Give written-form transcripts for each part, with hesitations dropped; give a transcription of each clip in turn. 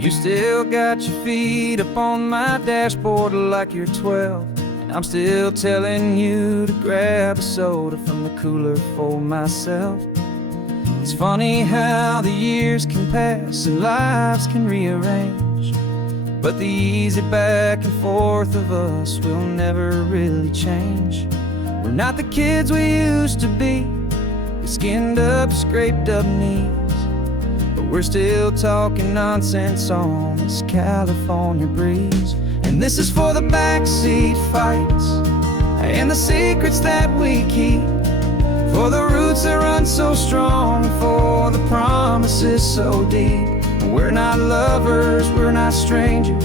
You still got your feet up on my dashboard like you're 12, and I'm still telling you to grab a soda from the cooler for myself. It's funny how the years can pass and lives can rearrange, but the easy back and forth of us will never really change. We're not the kids we used to be, with skinned up, scraped up knees, but we're still talking nonsense on this California breeze. And this is for the backseat fights and the secrets that we keep, for the roots that run so strong, for the promises so deep. We're not lovers, we're not strangers,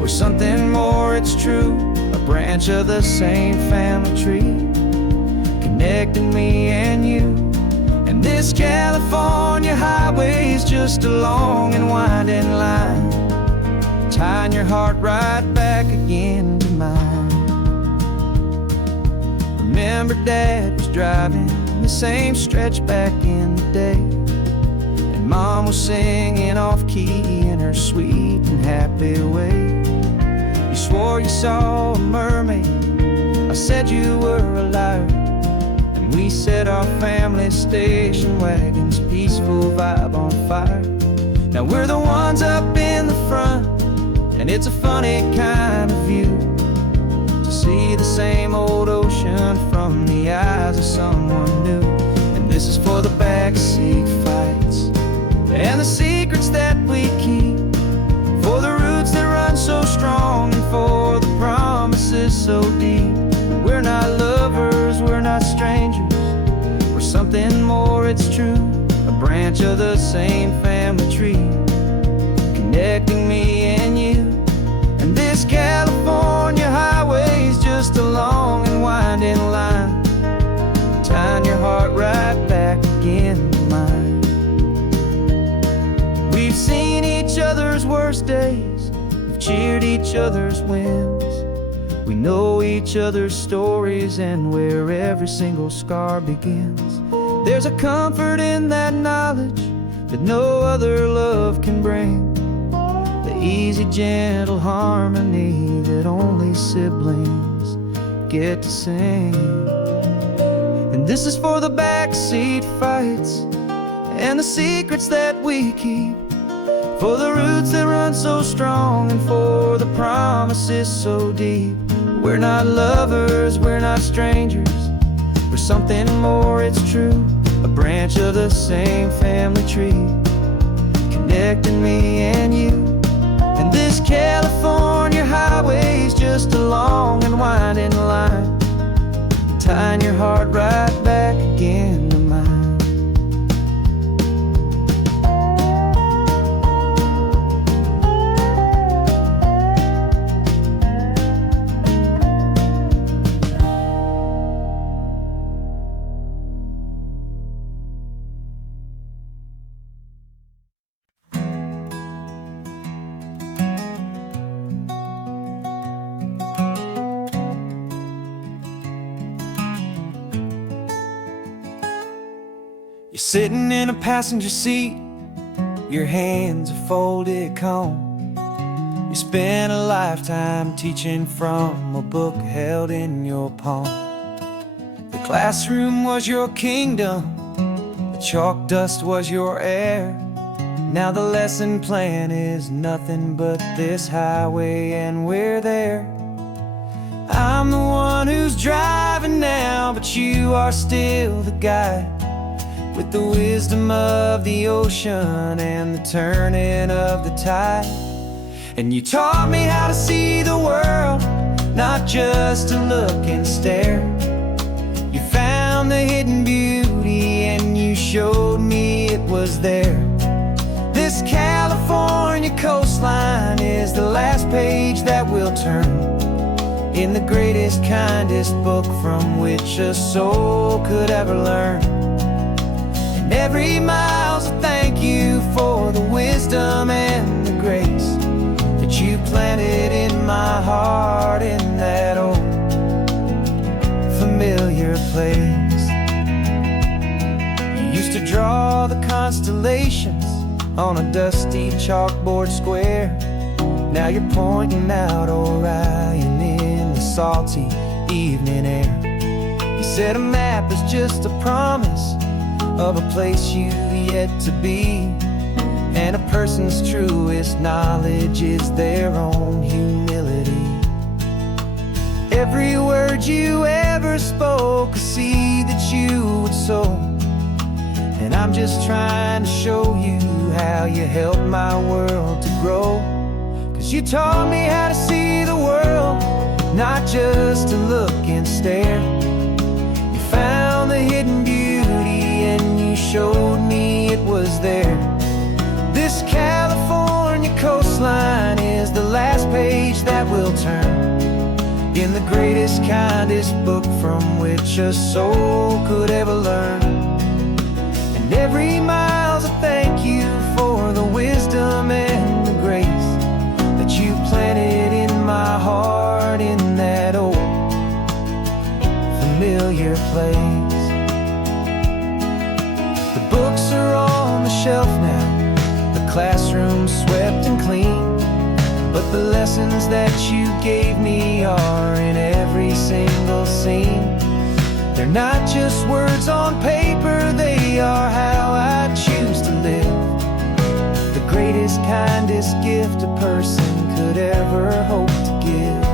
we're something more, it's true. A branch of the same family tree, connecting me and you. And this California highway is just a long and winding line, tying your heart right back again to mine. Remember Dad was driving the same stretch back in the day, and Mom was singing off-key in her sweet and happy way. You swore you saw a mermaid, I said you were a liar, and we set our family station wagon's peaceful vibe on fire. Now we're the ones up in the front, and it's a funny kind of view to see the same old ocean from the eyes of someone new. And this is for the backseat fights and the secrets that we keep, for the roots that run so strong, and for the promises so deep. We're not lovers, we're not strangers, we're something more, it's true. A branch of the same family tree, connecting me and you. And this California highway is just a long and winding line, tying your heart right back again to mine. We've seen each other's worst days, we've cheered each other's wins, we know each other's stories and where every single scar begins. There's a comfort in that knowledge that no other love can bring, the easy, gentle harmony that only siblings get to sing. And this is for the backseat fights and the secrets that we keep, for the roots that run so strong, and for the promises so deep. We're not lovers, we're not strangers, we're something more, it's true. A branch of the same family tree, connecting me and you. And this California highway is just a long and winding line, tying your heart right back again to mine. You're sitting in a passenger seat, your hands are folded calm. You spent a lifetime teaching from a book held in your palm. The classroom was your kingdom, the chalk dust was your air. Now the lesson plan is nothing but this highway, and we're there. I'm the one who's driving now, but you are still the guide, with the wisdom of the ocean and the turning of the tide. And you taught me how to see the world, not just to look and stare. You found the hidden beauty and you showed me it was there. This California coastline is the last page that we'll turn in the greatest, kindest book from which a soul could ever learn. And every mile's a thank you for the wisdom and the grace that you planted in my heart in that old familiar place. You used to draw the constellations on a dusty chalkboard square. Now you're pointing out Orion in the salty evening air. You said a map is just a promise of a place you've yet to be, and a person's truest knowledge is their own humility. Every word you ever spoke, a seed that you would sow, and I'm just trying to show you how you helped my world to grow. 'Cause you taught me how to see the world, not just to look and stare. You found the hidden beauty and you showed me it was there. This California coastline is the last page that we'll turn in the greatest, kindest book from which a soul could ever learn. And every mile's a thank you for the wisdom and the grace that you planted in my heart in that old familiar place. The books are on the shelf now, the classroom swept and clean, but the lessons that you gave me are in every single scene. They're not just words on paper, they are how I choose to live. The greatest, kindest gift a person could ever hope to give.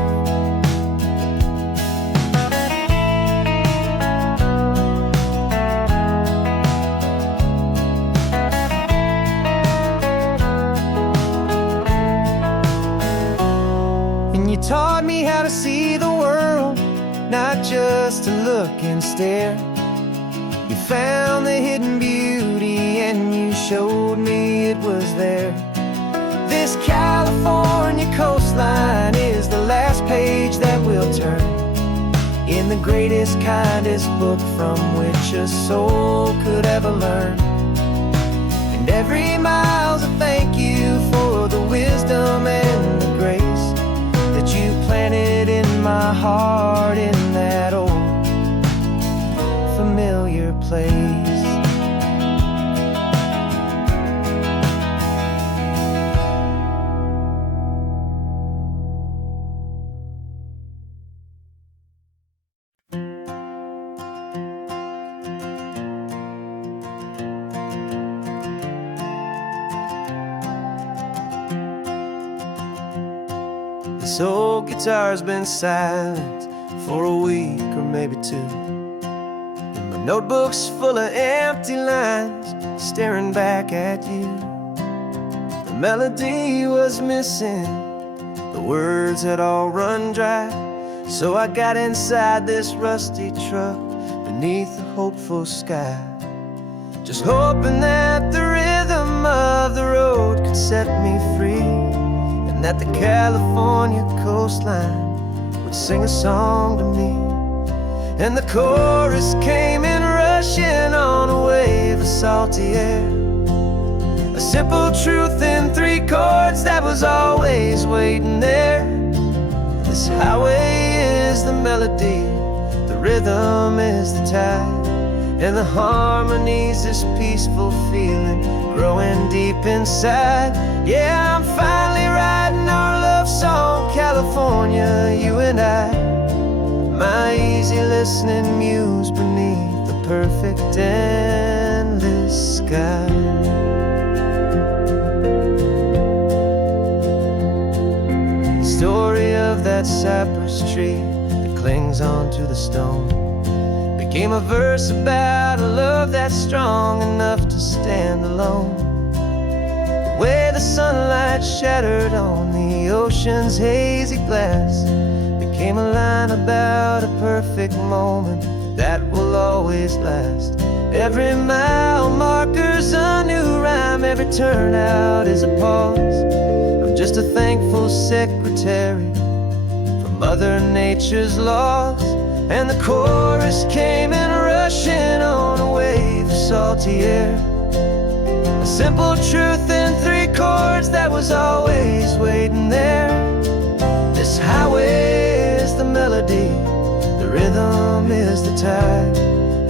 You taught me how to see the world, not just to look and stare. You found the hidden beauty and you showed me it was there. This California coastline is the last page that we'll turn in the greatest, kindest book from which a soul could ever learn. And every mile's a thank you for the wisdom and the grace that you planted in my heart in that old familiar place. This old guitar's been silent for a week or maybe two, and my notebook's full of empty lines staring back at you. The melody was missing, the words had all run dry, so I got inside this rusty truck beneath the hopeful sky, just hoping that the rhythm of the road could set me free, that the California coastline would sing a song to me. And the chorus came in rushing on a wave of salty air, a simple truth in 3 chords that was always waiting there. This highway is the melody, the rhythm is the tide, and the harmony's this peaceful feeling growing deep inside. Yeah, I'm finally writing our love song, California, you and I, my easy listening muse beneath the perfect endless sky. The story of that cypress tree that clings onto the stone became a verse about a love that's strong enough to stand alone. The way the sunlight shattered on the ocean's hazy glass became a line about a perfect moment that will always last. Every mile marker's a new rhyme, every turnout is a pause. I'm just a thankful secretary for Mother Nature's laws. And the chorus came in rushing on a wave of salty air, a simple truth in 3 chords that was always waiting there. This highway is the melody, the rhythm is the tide,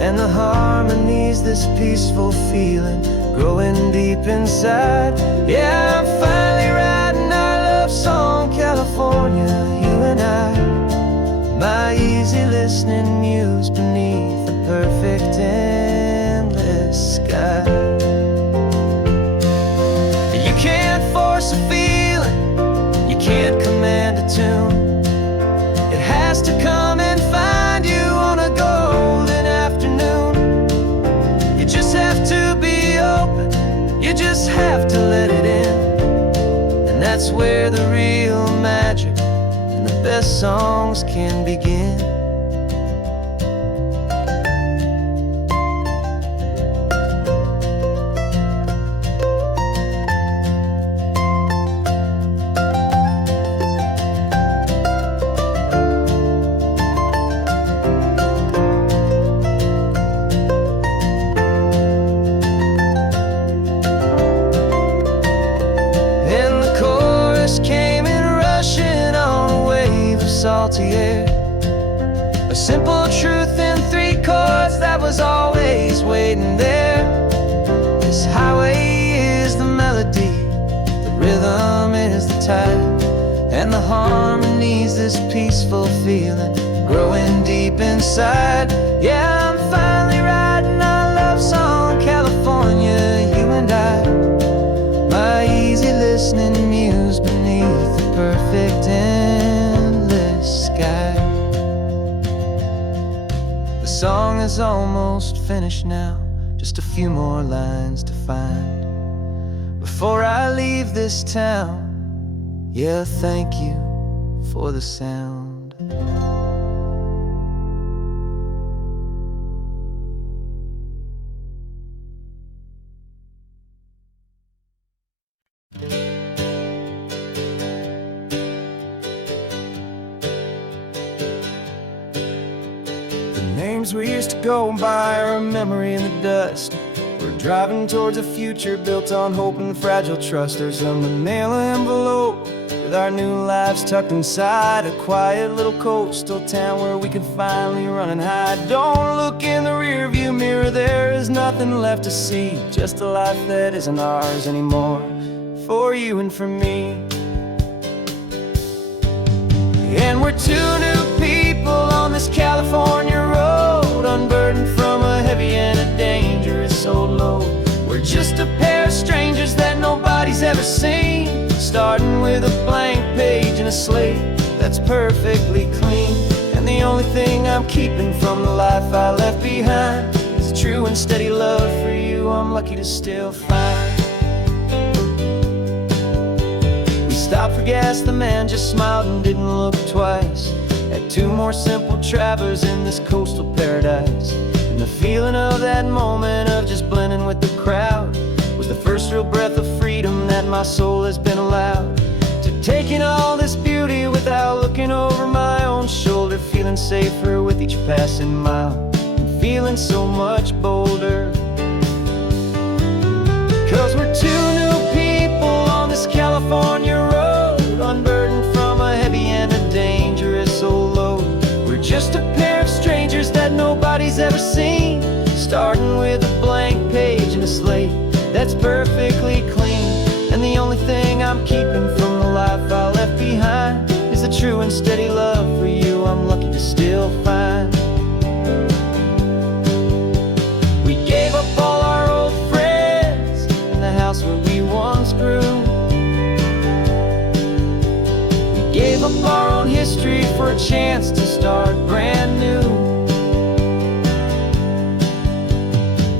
and the harmony's this peaceful feeling growing deep inside. Yeah, I'm finally writing our love song, California, you and I. My easy listening muse beneath the perfect endless sky. You can't force a feeling, you can't command a tune. It has to come and find you on a golden afternoon. You just have to be open, you just have to let it in. And that's where the real magic and the best songs can begin. Came in rushing on a wave of salty air, a simple truth in 3 chords that was always waiting there. This highway is the melody, the rhythm is the tide, and the harmony's this peaceful feeling growing deep inside. Yeah, I'm finally writing our love song, California, you and I. My easy listening muse beneath the perfect endless sky. The song is almost finished now, just a few more lines to find before I leave this town. Yeah, thank you for the sound. Names we used to go by are a memory in the dust. We're driving towards a future built on hope and fragile trust. There's a manila envelope with our new lives tucked inside, a quiet little coastal town where we could finally run and hide. Don't look in the rearview mirror, there is nothing left to see, just a life that isn't ours anymore, for you and for me. And we're 2 new people on this California road, unburdened from a heavy and a dangerous old load. We're just a pair of strangers that nobody's ever seen, starting with a blank page and a slate that's perfectly clean. And the only thing I'm keeping from the life I left behind is a true and steady love for you I'm lucky to still find. Stopped for gas, the man just smiled and didn't look twice. Had 2 more simple travelers in this coastal paradise. And the feeling of that moment of just blending with the crowd was the first real breath of freedom that my soul has been allowed to take in all this beauty without looking over my own shoulder, feeling safer with each passing mile and feeling so much bolder. 'Cause we're 2 new people on this California road, unburdened from a heavy and a dangerous old load. We're just a pair of strangers that nobody's ever seen, starting with a blank page and a slate that's perfectly clean. And the only thing I'm keeping from the life I left behind is the true and steady love for you I'm lucky to still find. We gave up all our old friends and the house where we once grew. Gave up our own history for a chance to start brand new.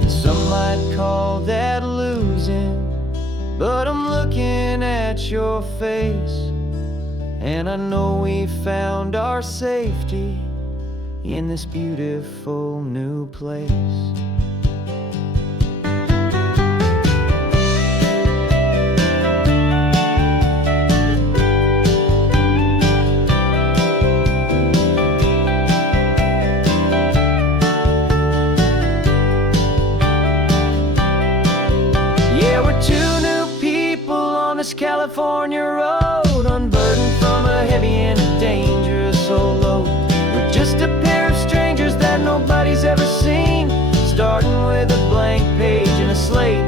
Some might call that losing, but I'm looking at your face, and I know we found our safety in this beautiful new place. California road, unburdened from a heavy and a dangerous old load. We're just a pair of strangers that nobody's ever seen, starting with a blank page and a slate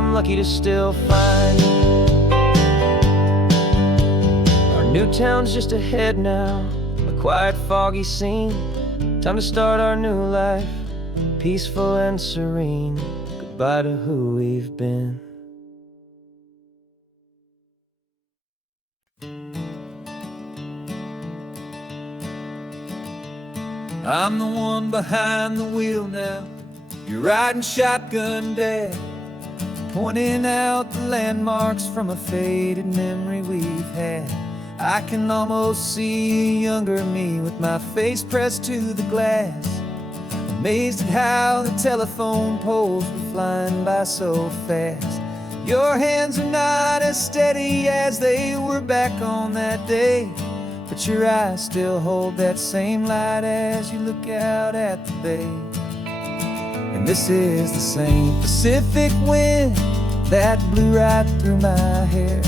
I'm lucky to still find. Our new town's just ahead now, a quiet, foggy scene. Time to start our new life, peaceful and serene. Goodbye to who we've been. I'm the one behind the wheel now. You're riding shotgun, Dad, pointing out the landmarks from a faded memory we've had. I can almost see a younger me with my face pressed to the glass, amazed at how the telephone poles were flying by so fast. Your hands are not as steady as they were back on that day, but your eyes still hold that same light as you look out at the bay. And this is the same Pacific wind that blew right through my hair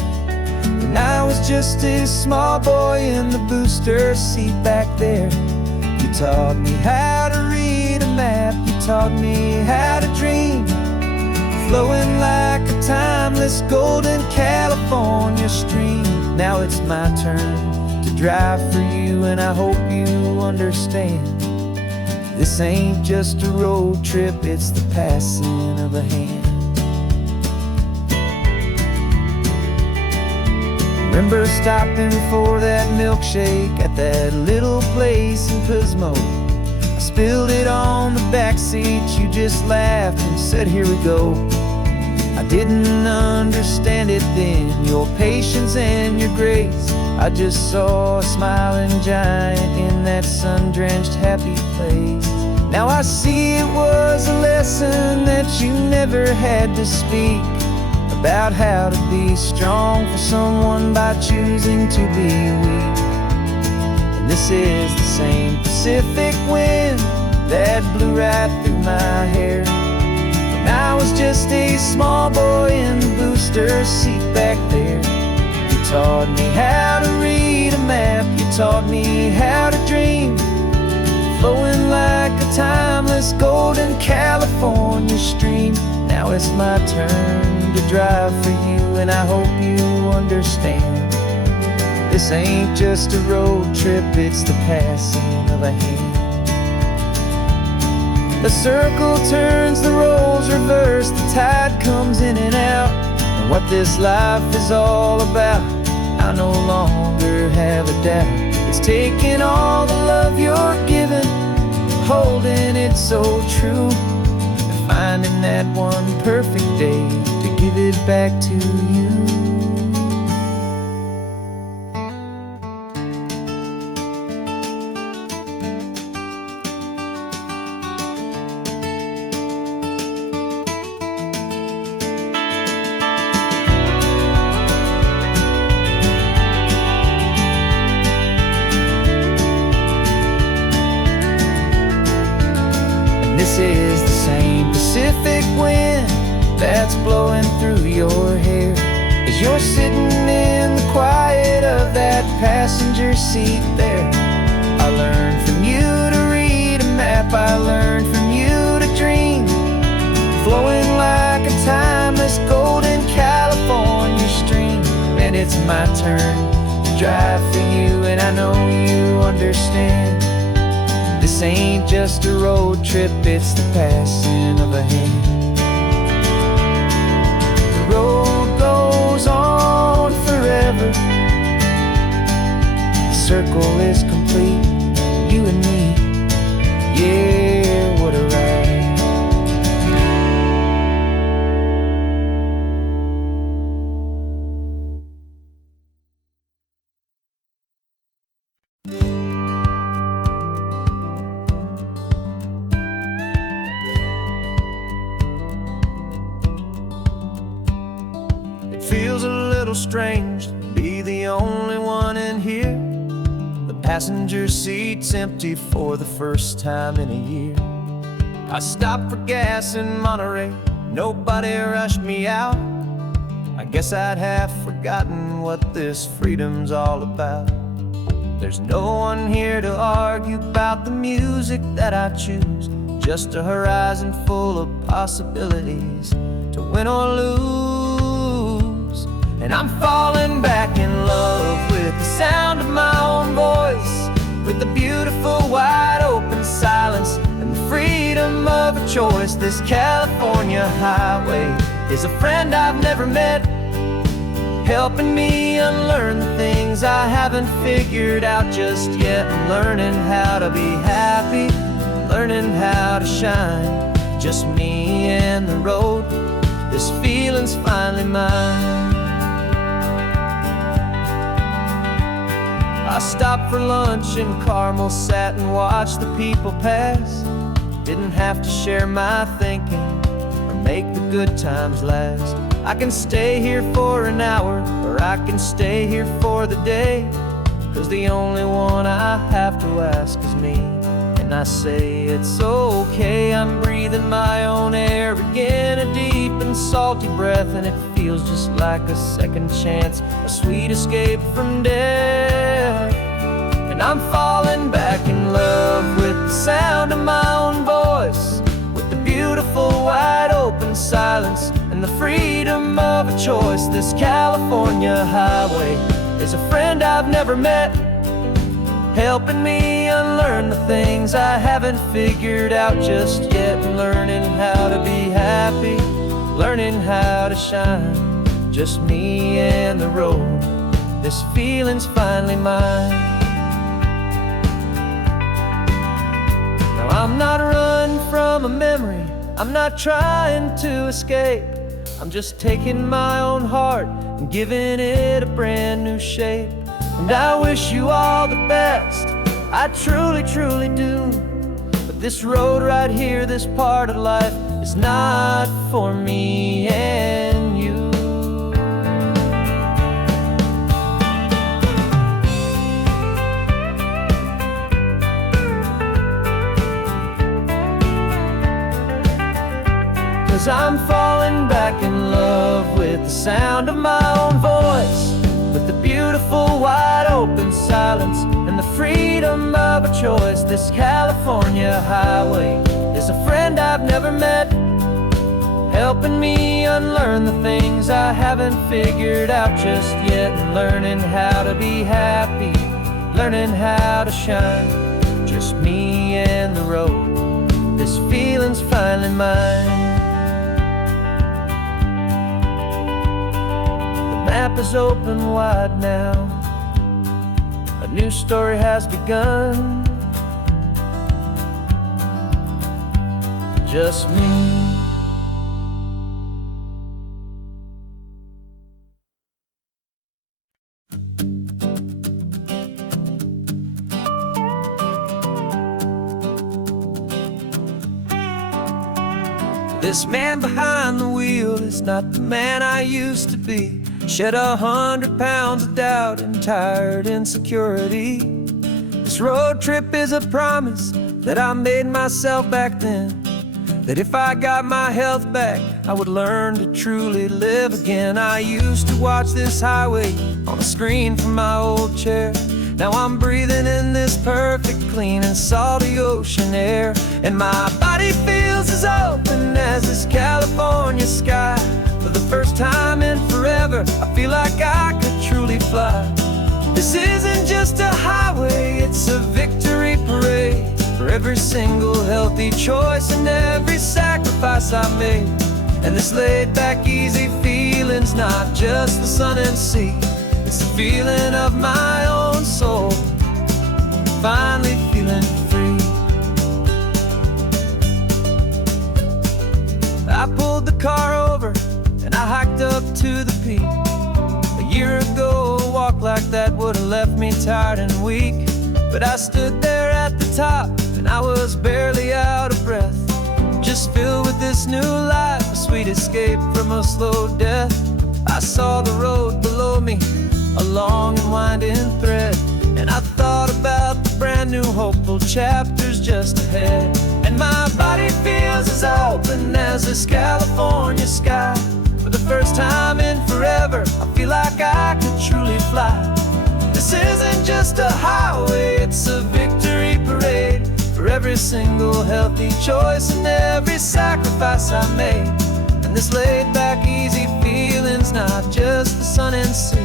when I was just a small boy in the booster seat back there. You taught me how to read a map, you taught me how to dream, flowing like a timeless golden California stream. Now it's my turn to drive for you, and I hope you understand. This ain't just a road trip, it's the passing of a hand. Remember stopping for that milkshake at that little place in Pismo? I spilled it on the back seat, you just laughed and said, here we go. I didn't understand it then, your patience and your grace. I just saw a smiling giant in that sun-drenched happy place. Now I see it was a lesson that you never had to speak, about how to be strong for someone by choosing to be weak. And this is the same Pacific wind that blew right through my hair when I was just a small boy in the booster seat back there. You taught me how to read a map, you taught me how to dream, flowing like a timeless golden California stream. Now it's my turn to drive for you, and I hope you understand. This ain't just a road trip, it's the passing of a hand. The circle turns, the roles reverse, the tide comes in and out. And what this life is all about, I no longer have a doubt. It's taking all the love you're giving, holding it so true, and finding that one perfect day to give it back to you. This is the same Pacific wind that's blowing through your hair as you're sitting in the quiet of that passenger seat there. I learned from you to read a map, I learned from you to dream, flowing like a timeless golden California stream. And it's my turn to drive for you, and I know you understand. This ain't just a road trip, it's the passing of a hand. The road goes on forever, the circle is complete, you and me, yeah, what a ride. Feels a little strange to be the only one in here. The passenger seat's empty for the first time in a year. I stopped for gas in Monterey, nobody rushed me out. I guess I'd have forgotten what this freedom's all about. There's no one here to argue about the music that I choose, just a horizon full of possibilities to win win or lose. And I'm falling back in love with the sound of my own voice, with the beautiful wide open silence and the freedom of a choice. This California highway is a friend I've never met, helping me unlearn the things I haven't figured out just yet. I'm learning how to be happy, learning how to shine, just me and the road. This feeling's finally mine. I stopped for lunch in Carmel, sat and watched the people pass. Didn't have to share my thinking or make the good times last. I can stay here for an hour, or I can stay here for the day, 'cause the only one I have to ask is me. And I say it's okay, I'm breathing my own air again, a deep and salty breath, and it feels just like a second chance, a sweet escape from death. And I'm falling back in love with the sound of my own voice, with the beautiful wide open silence and the freedom of a choice. This California highway is a friend I've never met, helping me unlearn the things I haven't figured out just yet. Learning how to be happy, learning how to shine, just me and the road. This feeling's finally mine. Now I'm not running from a memory, I'm not trying to escape. I'm just taking my own heart and giving it a brand new shape. And I wish you all the best, I truly, truly do. But this road right here, this part of life, is not for me and you. 'Cause I'm falling back in love with the sound of my own voice, with the beautiful wide open silence and the freedom of a choice. This California highway is a friend I've never met, helping me unlearn the things I haven't figured out just yet. And learning how to be happy, learning how to shine, just me and the road. This feeling's finally mine. The map is open wide now, a new story has begun, just me. This man behind the wheel is not the man I used to be. Shed 100 pounds of doubt and tired insecurity. This road trip is a promise that I made myself back then, that if I got my health back, I would learn to truly live again. I used to watch this highway on a screen from my old chair. Now I'm breathing in this perfect, clean and salty ocean air. And my body feels as open as this California sky. For the first time in forever, I feel like I could truly fly. This isn't just a highway, it's a victory parade for every single healthy choice and every sacrifice I made. And this laid back, easy feeling's not just the sun and sea, it's the feeling of my own soul, finally feeling free. I pulled the car over and I hiked up to the peak. A year ago, a walk like that would have left me tired and weak. But I stood there at the top and I was barely out of breath, just filled with this new life, a sweet escape from a slow death. I saw the road below me, a long and winding thread, and I thought about the brand new hopeful chapters just ahead. And my body feels as open as this California sky. For the first time in forever, I feel like I could truly fly. This isn't just a highway, it's a victory parade for every single healthy choice and every sacrifice I made. And And this laid-back, easy feeling's not just the sun and sea.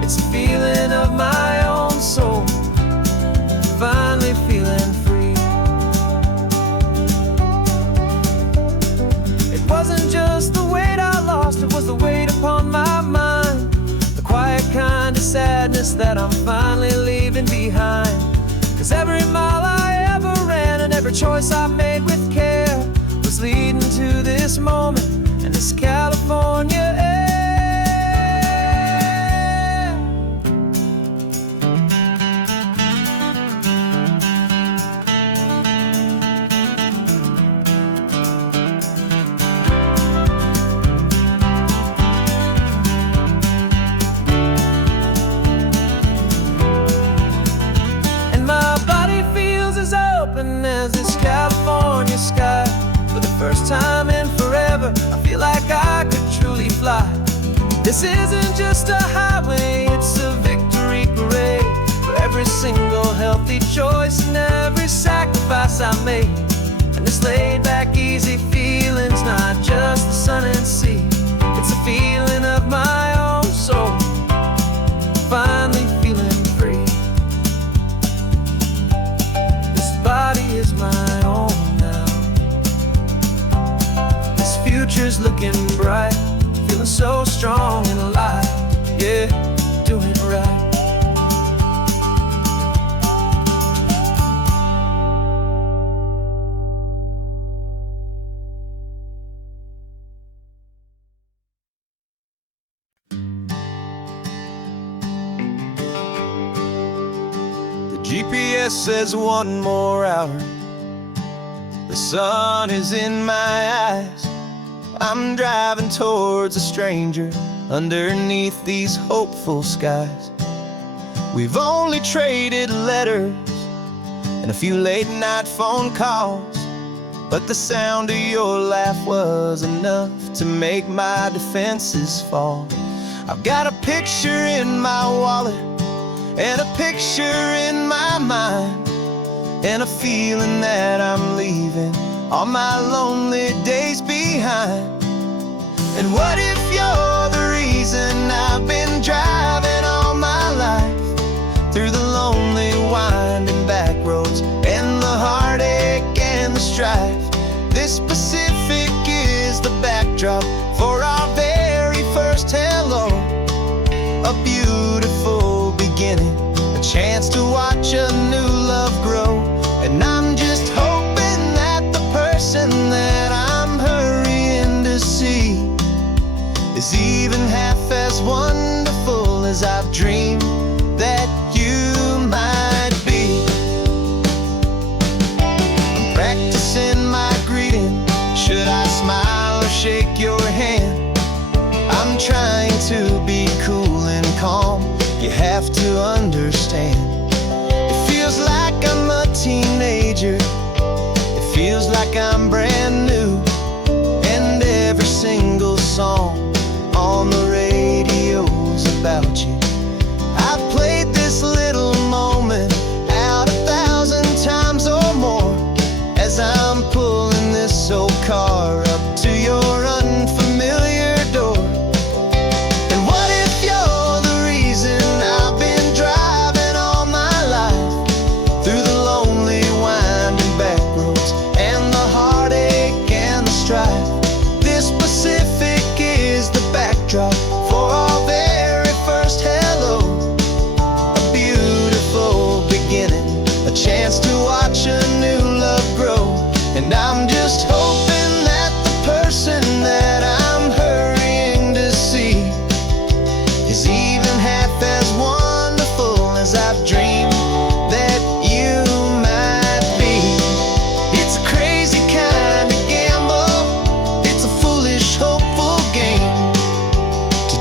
It's a feeling of my own soul, finally feeling free. It wasn't just the weight I lost, it was the weight upon my mind, the quiet kind of sadness that I'm finally leaving behind. 'Cause every mile I ever ran and every choice I made with care was leading to this moment and this California air. And my body feels as open as this California sky. For the first time in forever, I feel like I could truly fly. This isn't just a highway, it's a victory parade for every single healthy choice and every sacrifice I made. And this laid-back, easy feeling's not just the sun and sea. It's a feeling of my own soul, finally feeling free. This body is my own now. This future's looking bright, feeling so strong and alive. Yeah, doing right. GPS says one more hour. The sun is in my eyes. I'm driving towards a stranger underneath these hopeful skies. We've only traded letters and a few late night phone calls, but the sound of your laugh was enough to make my defenses fall. I've got a picture in my wallet and a picture in my mind, and a feeling that I'm leaving all my lonely days behind. And what if you're the reason I've been driving all my life, through the lonely winding back roads and the heartache and the strife? This Pacific is the backdrop for our very first hello, a beautiful beginning, a chance to watch a new love grow. And I'm just hoping that the person that I'm hurrying to see is even half as wonderful as I've dreamed that you might be. I'm practicing my greeting. Should I smile or shake your hand? I'm trying to be cool and calm. You have to understand, it feels like I'm a teenager. It feels like I'm brand new. And every single song on the radio's about you. I've played this little moment out 1,000 times or more as I'm pulling this old car up to your unfamiliar door. And what if you're the reason I've been driving all my life, through the lonely winding back roads and the heartache and the strife? This Pacific is the backdrop for our very first hello, a beautiful beginning, a chance to watch a new love grow. And I'm just hoping that the person that I'm hurrying to see is even half as wonderful as I've dreamed that you might be. It's a crazy kind of gamble, it's a foolish, hopeful game, to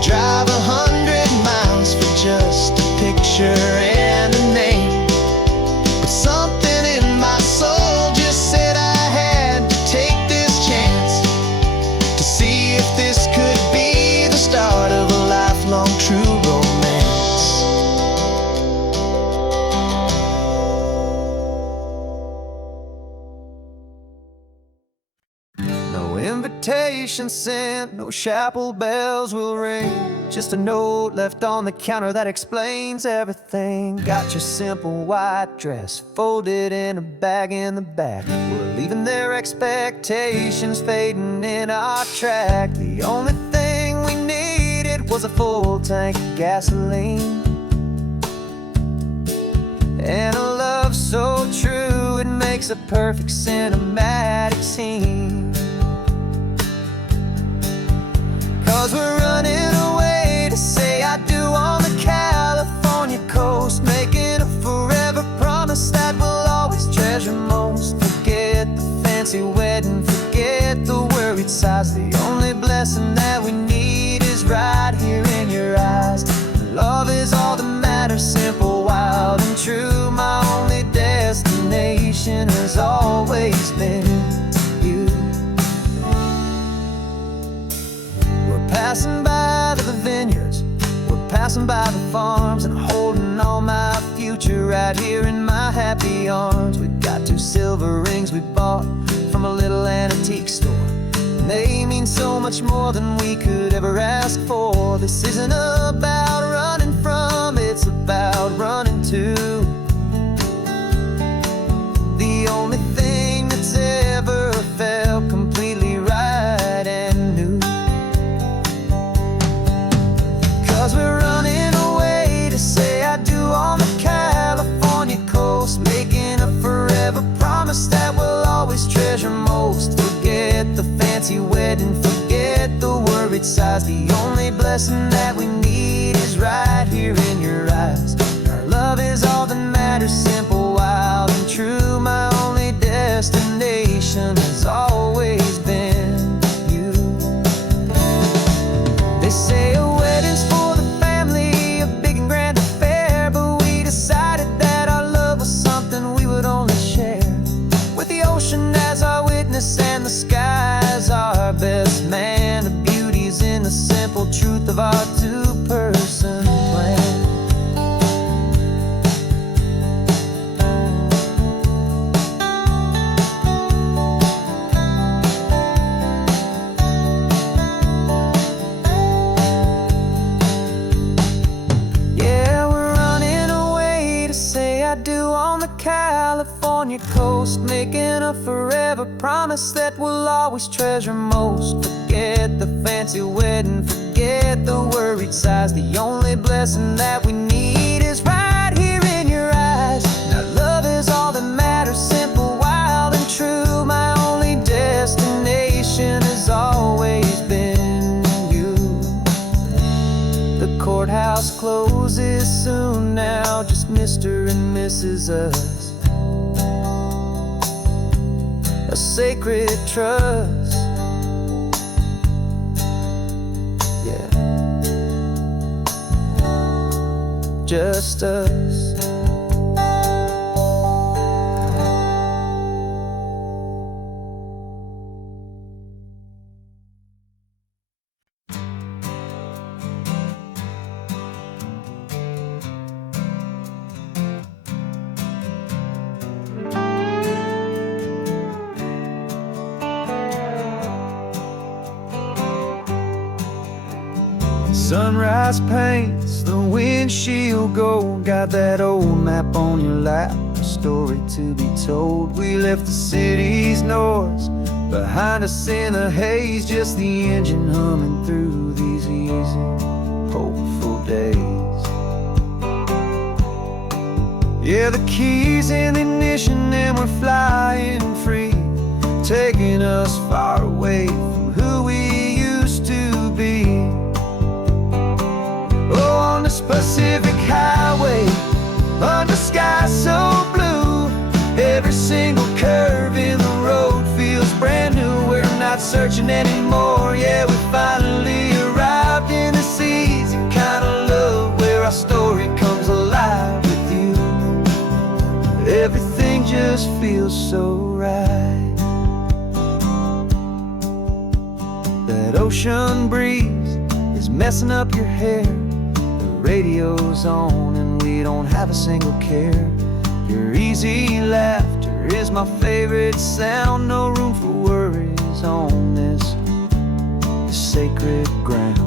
invitation sent, no chapel bells will ring. Just a note left on the counter that explains everything. Got your simple white dress folded in a bag in the back. We're leaving their expectations fading in our track. The only thing we needed was a full tank of gasoline, and a love so true it makes a perfect cinematic scene. 'Cause we're running away to say I do on the California coast, making a forever promise that we'll always treasure most. Forget the fancy wedding, forget the worried sighs. The only blessing that we need is right here in your eyes. Love is all that matters, simple, wild, and true. My only destination has always been you. We're passing by the vineyards, we're passing by the farms, and holding all my future right here in my happy arms. We've got 2 silver rings we bought from a little antique store. They mean so much more than we could ever ask for. This isn't about running from, it's about running to the only thing that's ever felt completely right and new. 'Cause we're running away to say I do on the California coast, making a forever promise that we'll always treasure most. Forget the fancy wedding, forget the worried sighs. The only blessing that we need is right here in your eyes. Our love is all that matters, simple, wild, and true. My only destination has always been you. They say a wedding's for the family, a big and grand affair, but we decided that our love was something we would only share with the ocean as our witness and the sky as our best man. The beauty's in the simple truth of our 2-person plan. Yeah, we're running away to say I do on the California coast, making a forever promise that we'll always treasure most. Forget the fancy wedding, forget the worried sighs. The only blessing that we need is right here in your eyes. Now love is all that matters, simple, wild, and true. My only destination has always been you. The courthouse closes soon now, just Mr. and Mrs. Us. A sacred trust, yeah, just us. Sunrise paints the windshield gold. Got that old map on your lap, a story to be told. We left the city's noise behind us in the haze, just the engine humming through these easy, hopeful days. Yeah, the keys in the ignition and we're flying free, taking us far away from who we used to be. Oh, on this Pacific highway, under sky so blue, every single curve in the road feels brand new. We're not searching anymore, yeah, we finally arrived in this easy kind of love where our story comes alive with you. Everything just feels so right. That ocean breeze is messing up your hair, radio's on and we don't have a single care. Your easy laughter is my favorite sound, no room for worries on this is sacred ground.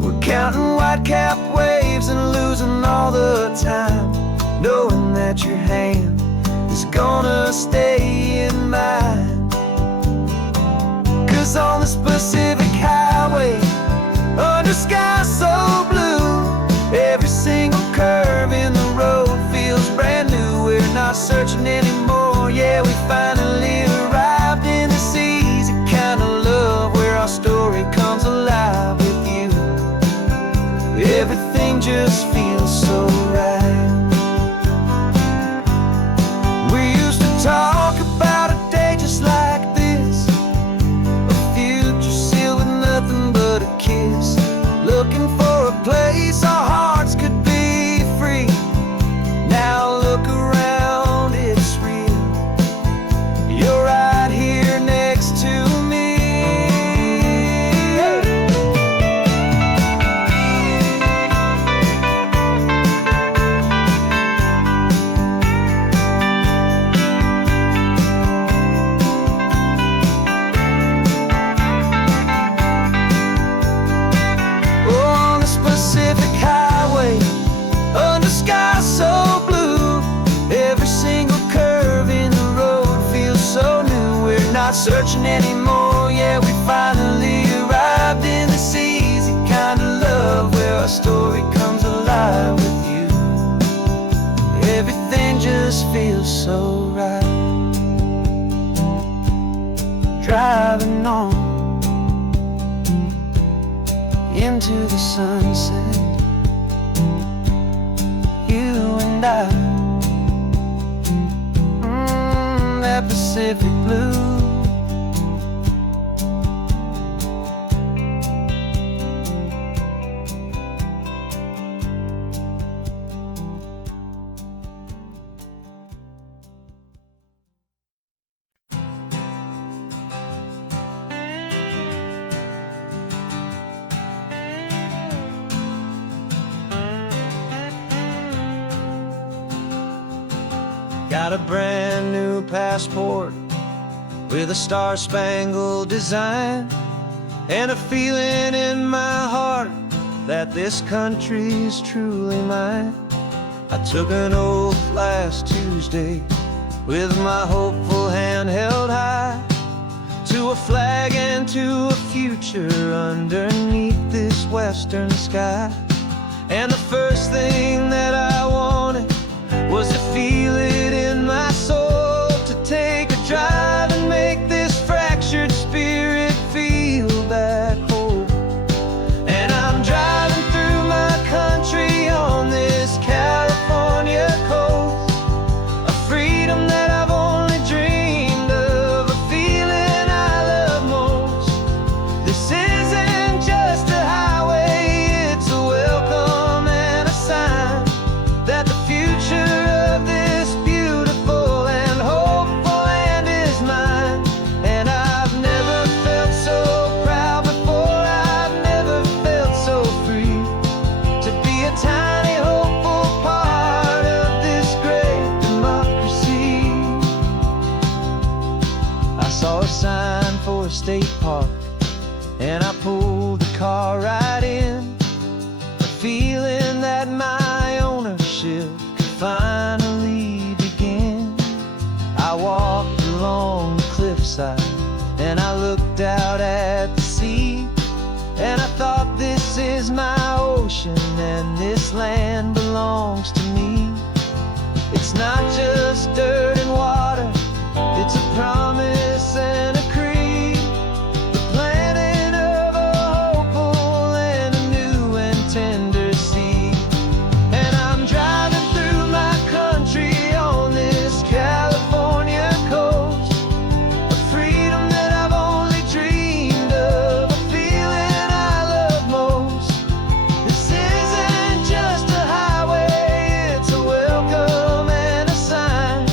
We're counting white-capped waves and losing all the time, knowing that your hand is gonna stay in mine. 'Cause on this Pacific highway, under skies so blue, every single curve in the road feels brand new. We're not searching anymore, yeah, we finally arrived in this easy kind of love, where our story comes alive with you. Everything just feels so right. We used to talk about a day just like this, a future sealed with nothing but a kiss, looking for a place our hearts could be free. Now look around, it's real. You're right here next to me. On this Pacific highway, under skies so blue, every single curve in the road feels so new. We're not searching anymore, yeah, we finally arrived in this easy kind of love, where our story comes alive with you. Everything just feels so right. Driving on into the sunset, you and I, that Pacific blue. Got a brand new passport with a star-spangled design, and a feeling in my heart that this country's truly mine. I took an oath last Tuesday with my hopeful hand held high, to a flag and to a future underneath this western sky. And the first thing that I wanted was to feel it in my soul, to take a drive and make this fractured spirit feel back home. And I'm driving through my country on this California coast, a freedom that I've only dreamed of, a feeling I love most. This isn't just a highway, it's a welcome and a sign that the future of this beautiful and hopeful land is mine. And I've never felt so proud before, I've never felt so free, to be a tiny hopeful part of this great democracy. I saw a sign for a state park, and I pulled the car right in, a feeling that my ownership could finally begin. I walked along the cliffside and I looked out at the sea, and I thought, this is my ocean and this land belongs to me. It's not just dirt and water, it's a promise and a creed, the planting of a hopeful and a new and tender seed. And I'm driving through my country on this California coast, a freedom that I've only dreamed of, a feeling I love most. This isn't just a highway, it's a welcome and a sign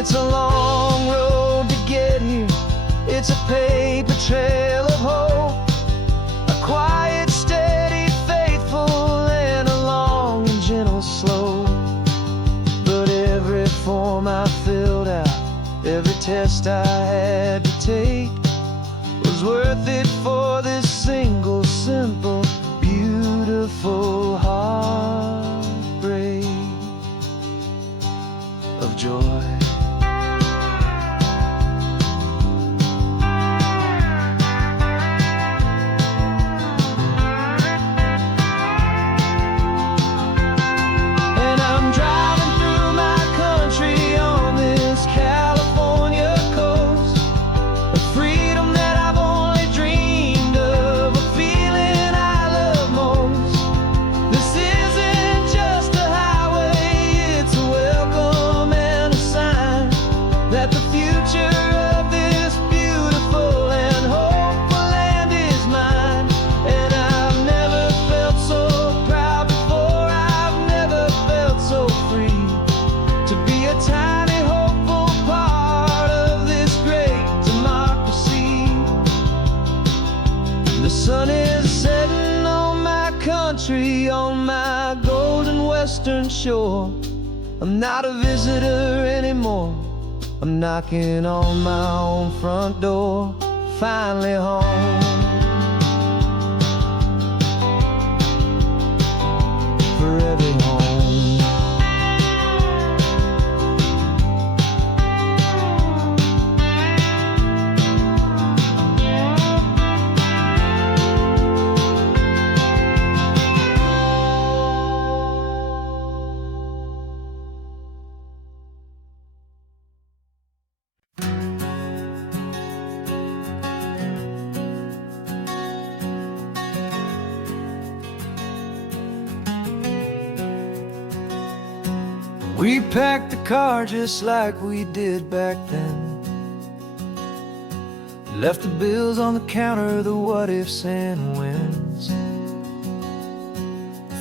It's a long road to get here. It's a paper trail of hope, a quiet, steady, faithful, and a long and gentle slope. But every form I filled out, every test I had to take, was worth it for this single, simple, beautiful heartbreak of joy. And I'm driving through my country on this California coast, a freedom that I've only dreamed of, a feeling I love most. This isn't just a highway, it's a welcome and a sign that the future of this beautiful and hopeful land is mine. And I've never felt so proud before, I've never felt so free to be a tiny, hopeful part of this great democracy. The sun is setting on my country, on my golden western shore. I'm not a visitor anymore, I'm knocking on my own front door, finally home. Forever home. We packed the car just like we did back then, left the bills on the counter, the what-ifs and whens.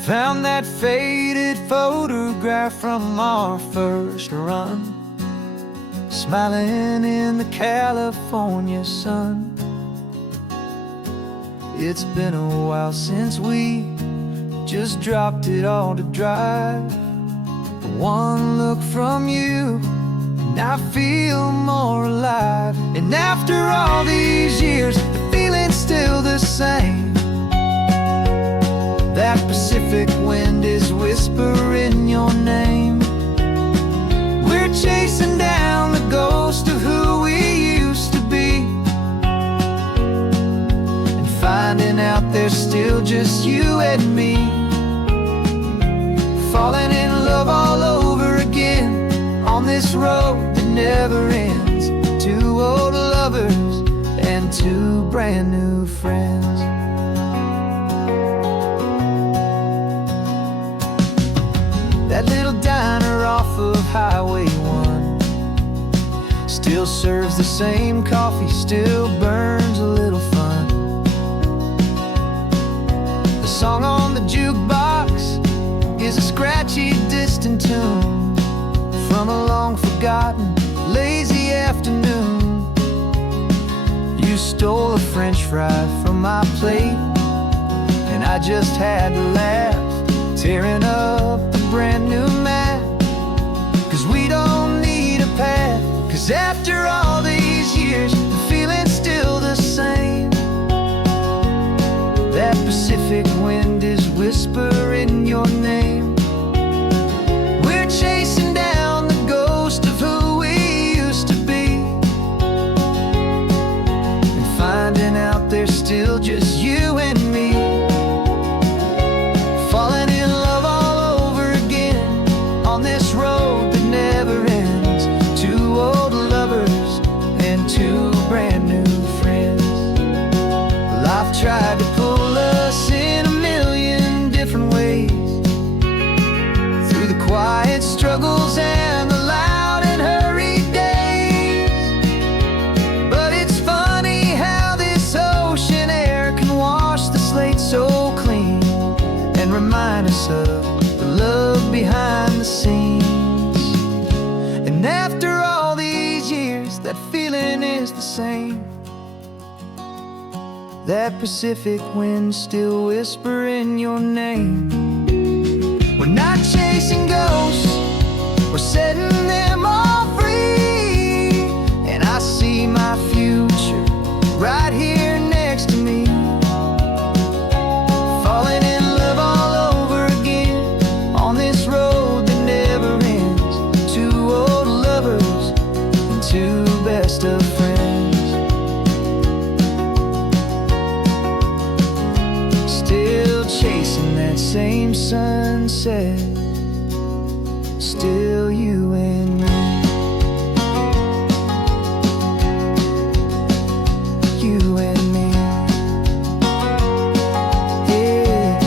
Found that faded photograph from our first run, smiling in the California sun. It's been a while since we just dropped it all to drive. One look from you, and I feel more alive. And after all these years, the feeling's still the same. That Pacific wind is whispering your name. We're chasing down the ghost of who we used to be, and finding out there's still just you and me. Falling in love all over again on this road that never ends. Two old lovers and two brand new friends. That little diner off of Highway 1 still serves the same coffee, still burns a little fun. The song on the jukebox is a scratchy, distant tune from a long-forgotten, lazy afternoon. You stole a French fry from my plate, and I just had to laugh, tearing up the brand new map. 'Cause we don't need a path, 'cause after all these years, the feeling's still the same. That Pacific wind is whispering your name. We're chasing down the ghost of who we used to be, and finding out there's still just you and me. Falling in love all over again on this road that never ends. Two old lovers and two brand new friends. Life tried to pull us in a million different ways, through the quiet struggles and the loud and hurried days. But it's funny how this ocean air can wash the slate so clean, and remind us of the love behind the scenes. And after all that feeling is the same. That Pacific wind still whispering your name. We're not chasing ghosts, we're setting them all free. And I see my future right here next to me, falling in love all over again on this road that never ends. Two old lovers and two best of friends, still chasing that same sunset. Still you and me, you and me, yeah,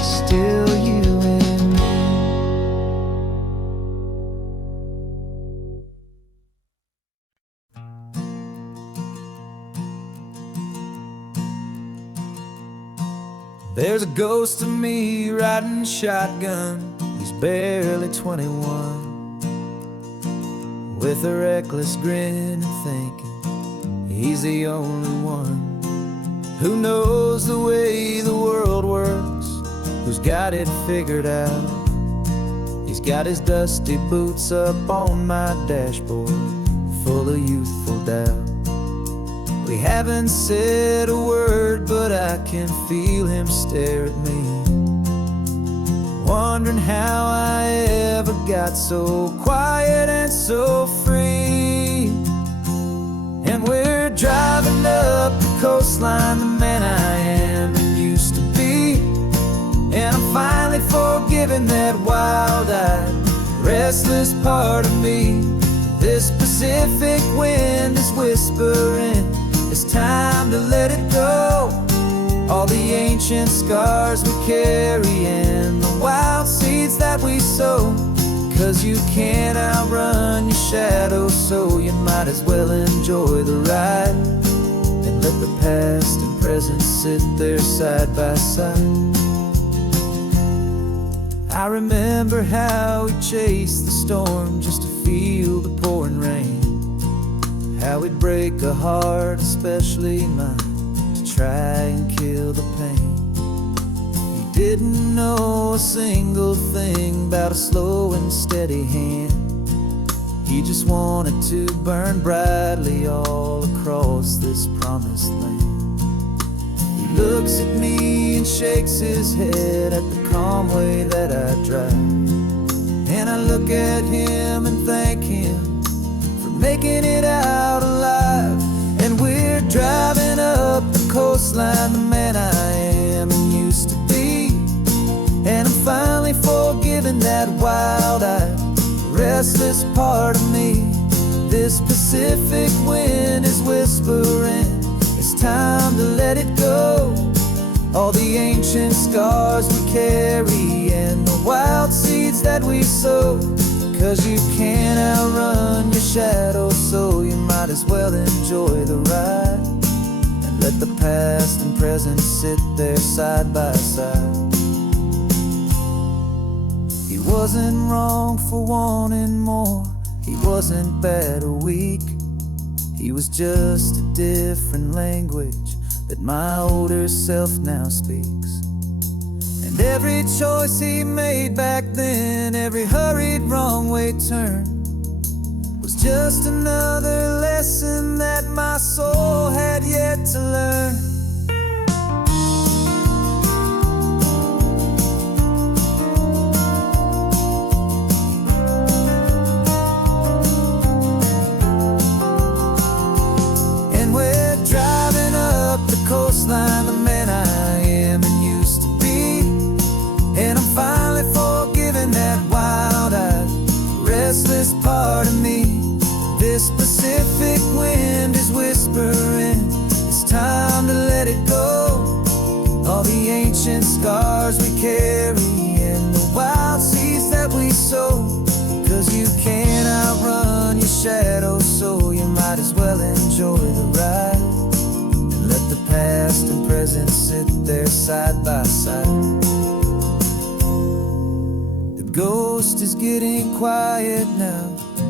still you and me. There's a ghost of me riding shotgun. He's barely 21, with a reckless grin and thinking he's the only one who knows the way the world works, who's got it figured out. He's got his dusty boots up on my dashboard, full of youthful doubt. We haven't said a word, but I can feel him stare at me, wondering how I ever got so quiet and so free. And we're driving up the coastline, the man I am and used to be. And I'm finally forgiving that wild-eyed, restless part of me. This Pacific wind is whispering, it's time to let it go. All the ancient scars we carry and the wild seeds that we sow. 'Cause you can't outrun your shadow, so you might as well enjoy the ride and let the past and present sit there side by side. I remember how we chased the storm just to feel the pouring rain, how we'd break a heart, especially mine, try and kill the pain. He didn't know a single thing about a slow and steady hand. He just wanted to burn brightly all across this promised land. He looks at me and shakes his head at the calm way that I drive, and I look at him and thank him for making it out alive. And we're driving up the coastline, the man I am and used to be. And I'm finally forgiving that wild-eyed, restless part of me. This Pacific wind is whispering, it's time to let it go. All the ancient scars we carry and the wild seeds that we sow. 'Cause you can't outrun your shadow, so you might as well enjoy the ride and let the past and present sit there side by side. He wasn't wrong for wanting more, he wasn't bad or weak. He was just a different language that my older self now speaks. And every choice he made back then, every hurried wrong way turn, was just another lesson that my soul had yet to learn. And we're driving up the coastline, the man I am and used to be. And I'm finally forgiving that wild-eyed, restless part of me. This Pacific wind is whispering, it's time to let it go. All the ancient scars we carry and the wild seeds that we sow. 'Cause you can't outrun your shadow, so you might as well enjoy the ride and let the past and present sit there side by side. The ghost is getting quiet now,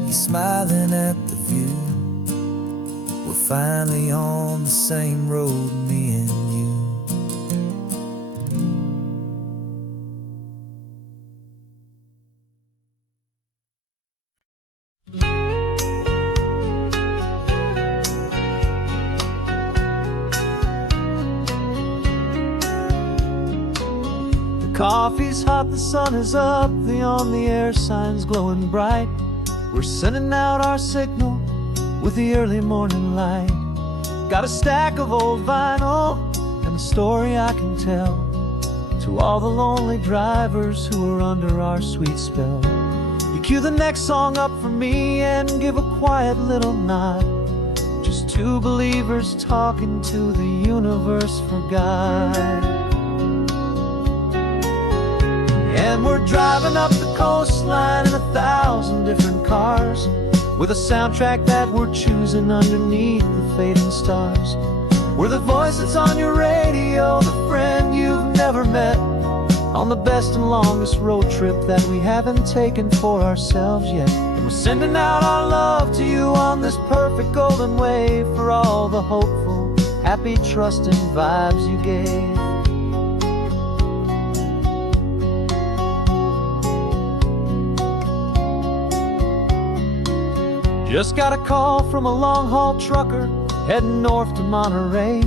he's smiling at the view. finally on the same road, me and you. Coffee's hot, the sun is up, the on-the-air sign's glowing bright. We're sending out our signal with the early morning light. Got a stack of old vinyl and a story I can tell to all the lonely drivers who are under our sweet spell. You cue the next song up for me and give a quiet little nod. Just two believers talking to the universe for God. And we're driving up the coastline in 1,000 different cars, with a soundtrack that we're choosing underneath the fading stars. We're the voice that's on your radio, the friend you've never met, on the best and longest road trip that we haven't taken for ourselves yet. And we're sending out our love to you on this perfect golden wave, for all the hopeful, happy, trusting vibes you gave. Just got a call from a long-haul trucker heading north to Monterey.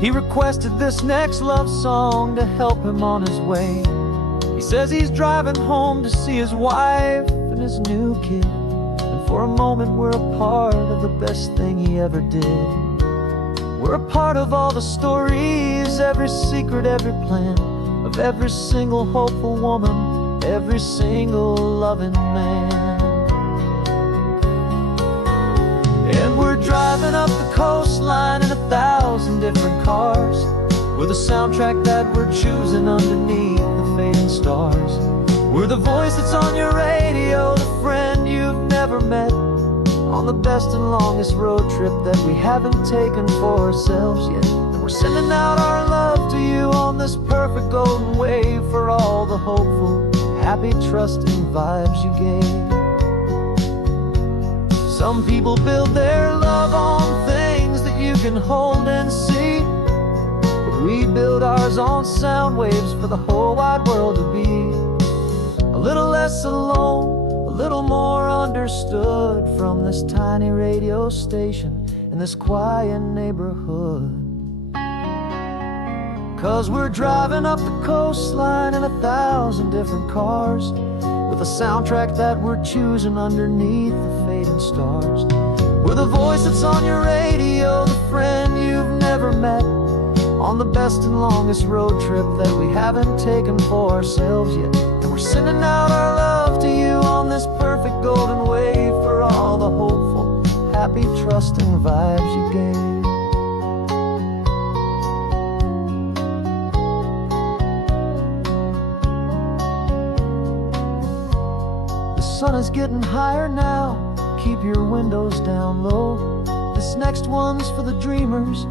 He requested this next love song to help him on his way. He says he's driving home to see his wife and his new kid, and for a moment we're a part of the best thing he ever did. We're a part of all the stories, every secret, every plan, of every single hopeful woman, every single loving man. And we're driving up the coastline in 1,000 different cars, with a soundtrack that we're choosing underneath the fading stars. We're the voice that's on your radio, the friend you've never met, on the best and longest road trip that we haven't taken for ourselves yet. And we're sending out our love to you on this perfect golden wave, for all the hopeful, happy, trusting vibes you gave. Some people build their love on things that you can hold and see, but we build ours on sound waves for the whole wide world to be a little less alone, a little more understood, from this tiny radio station in this quiet neighborhood. 'Cause we're driving up the coastline in 1,000 different cars, with a soundtrack that we're choosing underneath the fading stars. We're the voice that's on your radio, the friend you've never met, on the best and longest road trip that we haven't taken for ourselves yet. And we're sending out our love to you on this perfect golden wave, for all the hopeful, happy, trusting vibes you gave. The sun is getting higher now, keep your windows down low. This next one's for the dreamers,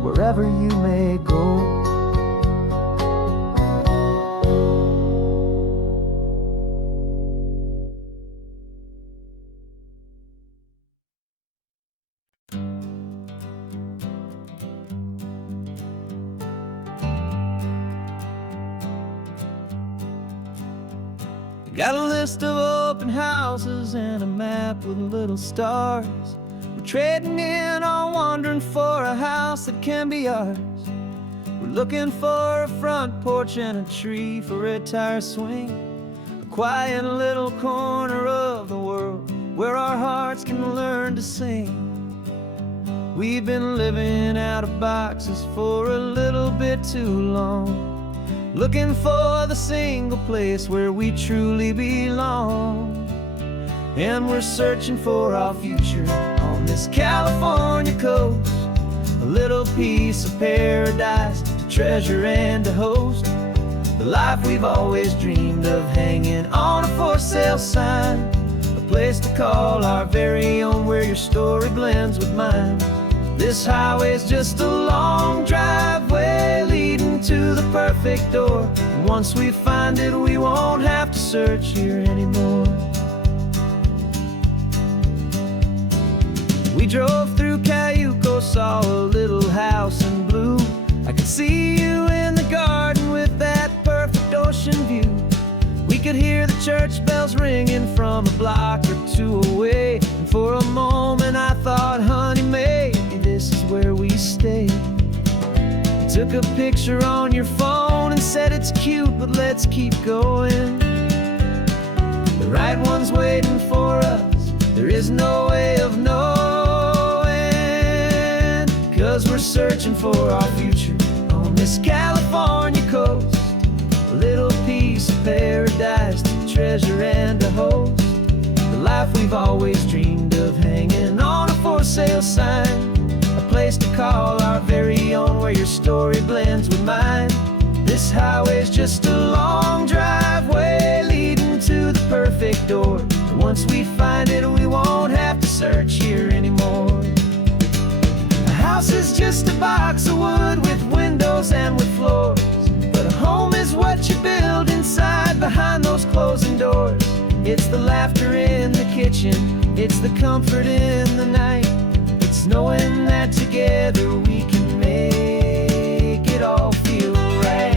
wherever you may go. Got a list of open houses and a map with little stars. We're trading in on wandering for a house that can be ours. We're looking for a front porch and a tree for a tire swing, a quiet little corner of the world where our hearts can learn to sing. We've been living out of boxes for a little bit too long, looking for the single place where we truly belong. And we're searching for our future on this California coast, a little piece of paradise to treasure and to host, the life we've always dreamed of, hanging on a for sale sign, a place to call our very own, where your story blends with mine. This highway's just a long driveway leading to the perfect door, and once we find it, we won't have to search here anymore. We drove through Cayuco saw a little house in blue. I could see you in the garden with that perfect ocean view. We could hear the church bells ringing from a block or two away. And for a moment I thought, honey, maybe this is where we stay. You took a picture on your phone and said it's cute, but let's keep going. The right one's waiting for us, there is no way of knowing. 'Cause we're searching for our future on this California coast. A little piece of paradise to treasure and to host. The life we've always dreamed of, hanging on a for sale sign. A place to call our very own, where your story blends with mine. This highway's just a long driveway leading to the perfect door. And once we find it, we won't have to search here anymore. A house is just a box of wood with windows and with floors. But a home is what you build inside, behind those closing doors. It's the laughter in the kitchen, it's the comfort in the night. It's knowing that together we can make it all feel right.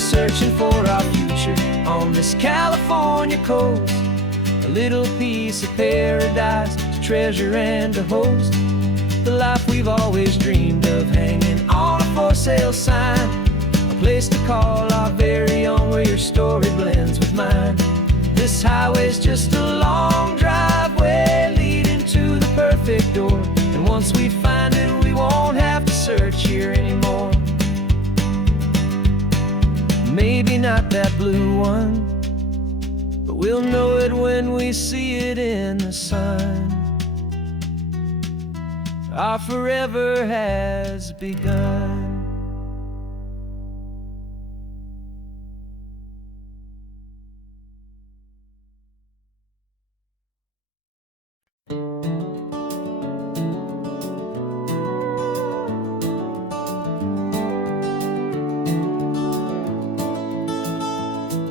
Searching for our future on this California coast. A little piece of paradise to treasure and to host. The life we've always dreamed of, hanging on a for sale sign. A place to call our very own, where your story blends with mine. This highway's just a long driveway leading to the perfect door. And once we find it, we won't have to search here anymore. Maybe not that blue one, but we'll know it when we see it in the sun. Our forever has begun.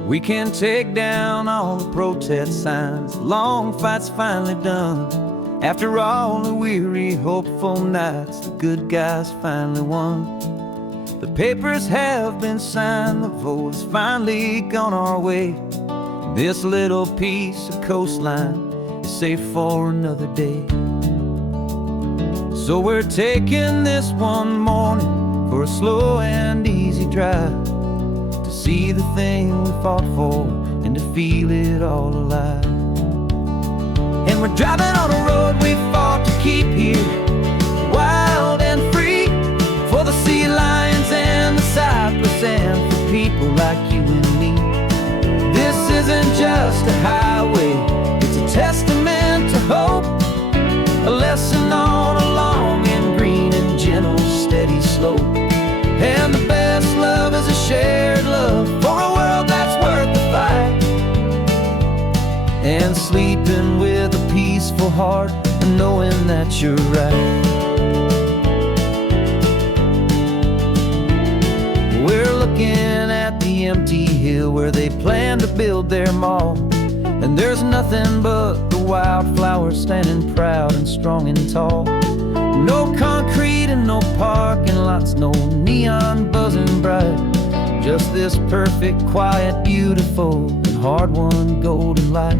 We can take down all the protest signs, long fights finally done. After all the weary, hopeful nights, the good guys finally won. The papers have been signed, the vote has finally gone our way. This little piece of coastline is safe for another day. So we're taking this one morning for a slow and easy drive, to see the thing we fought for and to feel it all alive. And we're driving on a road we fought to keep here, wild and free, for the sea lions and the cypress and for people like you and me. This isn't just a highway, it's a testament to hope, a lesson on a long and green and gentle steady slope. And the best love is a shared love for a world that's worth the fight. And sleeping with a peaceful heart and knowing that you're right. We're looking at the empty hill where they plan to build their mall. And there's nothing but the wildflowers standing proud and strong and tall. No concrete and no parking lots, no neon buzzing bright. Just this perfect, quiet, beautiful, and hard-won golden light.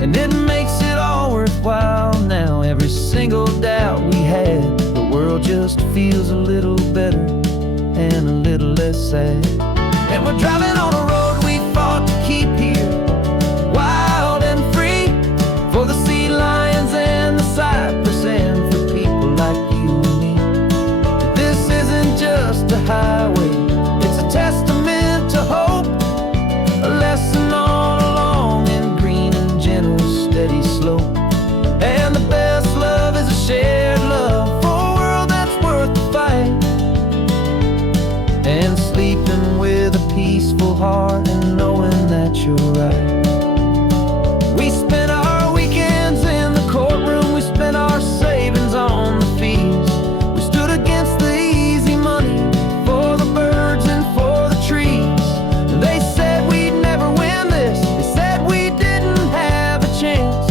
And it makes it all worthwhile now. Every single doubt we had, the world just feels a little better and a little less sad. And we're driving on a road we fought to keep here, wild and free, for the sea lions and the cypress and for people like you and me. This isn't just a highway, it's a testament to hope, a lesson on a long and green and gentle steady slope. And the best love is a shared love for a world that's worth the fight. heart and knowing that you're right. We spent our weekends in the courtroom, we spent our savings on the fees. We stood against the easy money for the birds and for the trees. And they said we'd never win this, they said we didn't have a chance,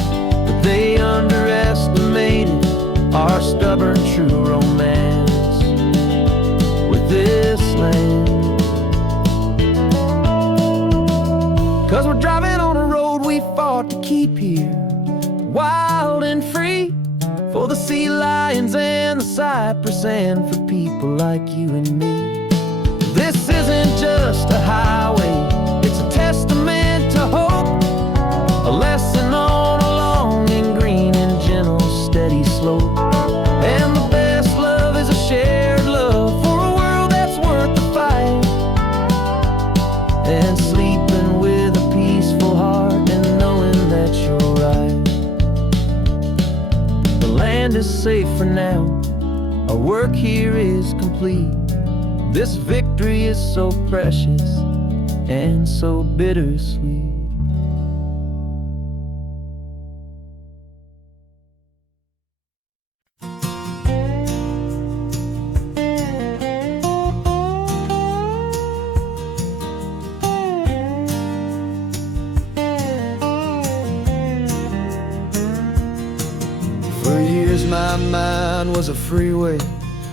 but they underestimated our stubborn true romance with this land. 'Cause we're driving on a road we fought to keep here, wild and free, for the sea lions and the cypress and for people like you and me. This isn't just a highway, it's a testament to hope, a lesson on a long and green and gentle steady slope. And the best love is a shared love for a world that's worth the fight, and sleeping with a peaceful heart and knowing that you're right. The land is safe for now, our work here is complete. This victory is so precious and so bittersweet. For years my mind was a freeway,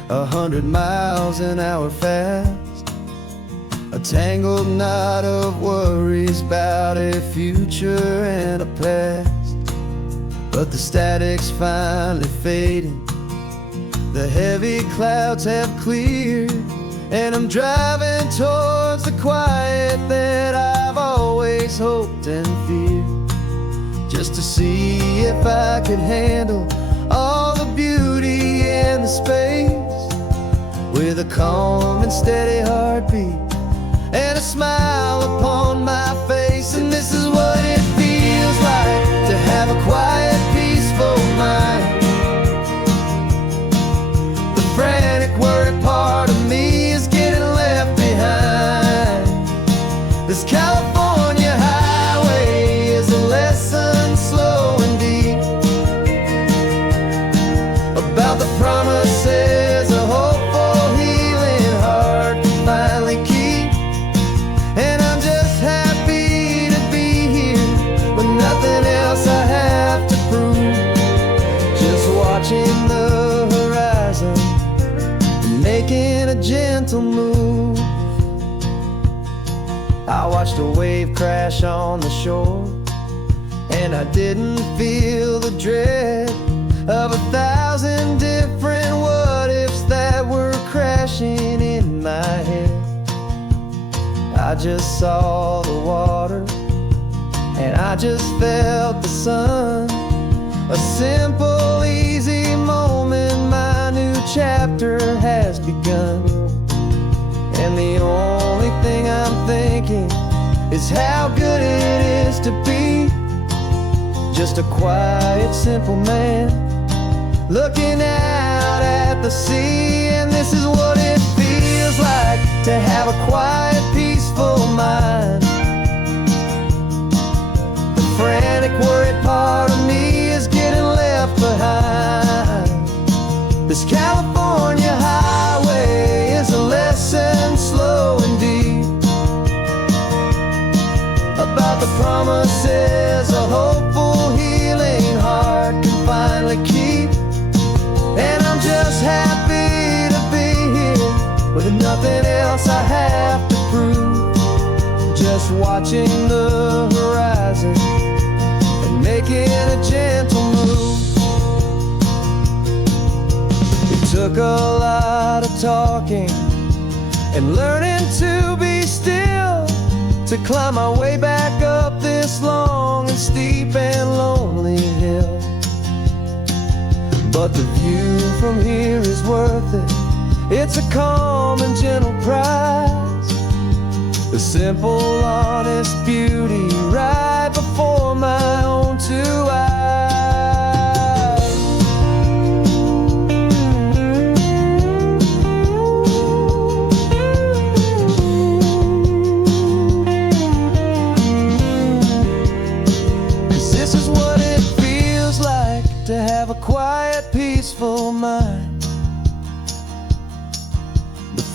100 miles an hour fast, a tangled knot of worries about a future and a past. But the static's finally fading, the heavy clouds have cleared, and I'm driving towards the quiet that I've always hoped and feared, just to see if I could handle all the beauty and the space, with a calm and steady heartbeat and a smile upon my face. And this is what it feels like to have a quiet, peaceful mind. The frantic, worried part of me is getting left behind. This California highway is a lesson slow and deep about the promises a hopeful, healing heart can finally keep. And I'm just happy to be here with nothing else I have to prove, just watching the horizon and making a gentle move. I watched a wave crash on the shore, and I didn't feel the dread of 1,000 different what-ifs that were crashing in my head. I just saw the water, and I just felt the sun. A simple, easy moment, my new chapter has begun. And the only thing I'm thinking is how good it is to be just a quiet, simple man looking out at the sea. And this is what it feels like to have a quiet, peaceful mind. The frantic, worried part of me is getting left behind. This California highway is a lesson slow and deep about the promises a hopeful, healing heart can finally keep. And I'm just happy to be here with nothing else I have to prove, just watching the horizon and making a gentle move. It took a lot of talking and learning to be still to climb my way back up this long and steep and lonely hill. But the view from here is worth it, it's a calm and gentle prize, the simple, honest beauty right before my own two eyes.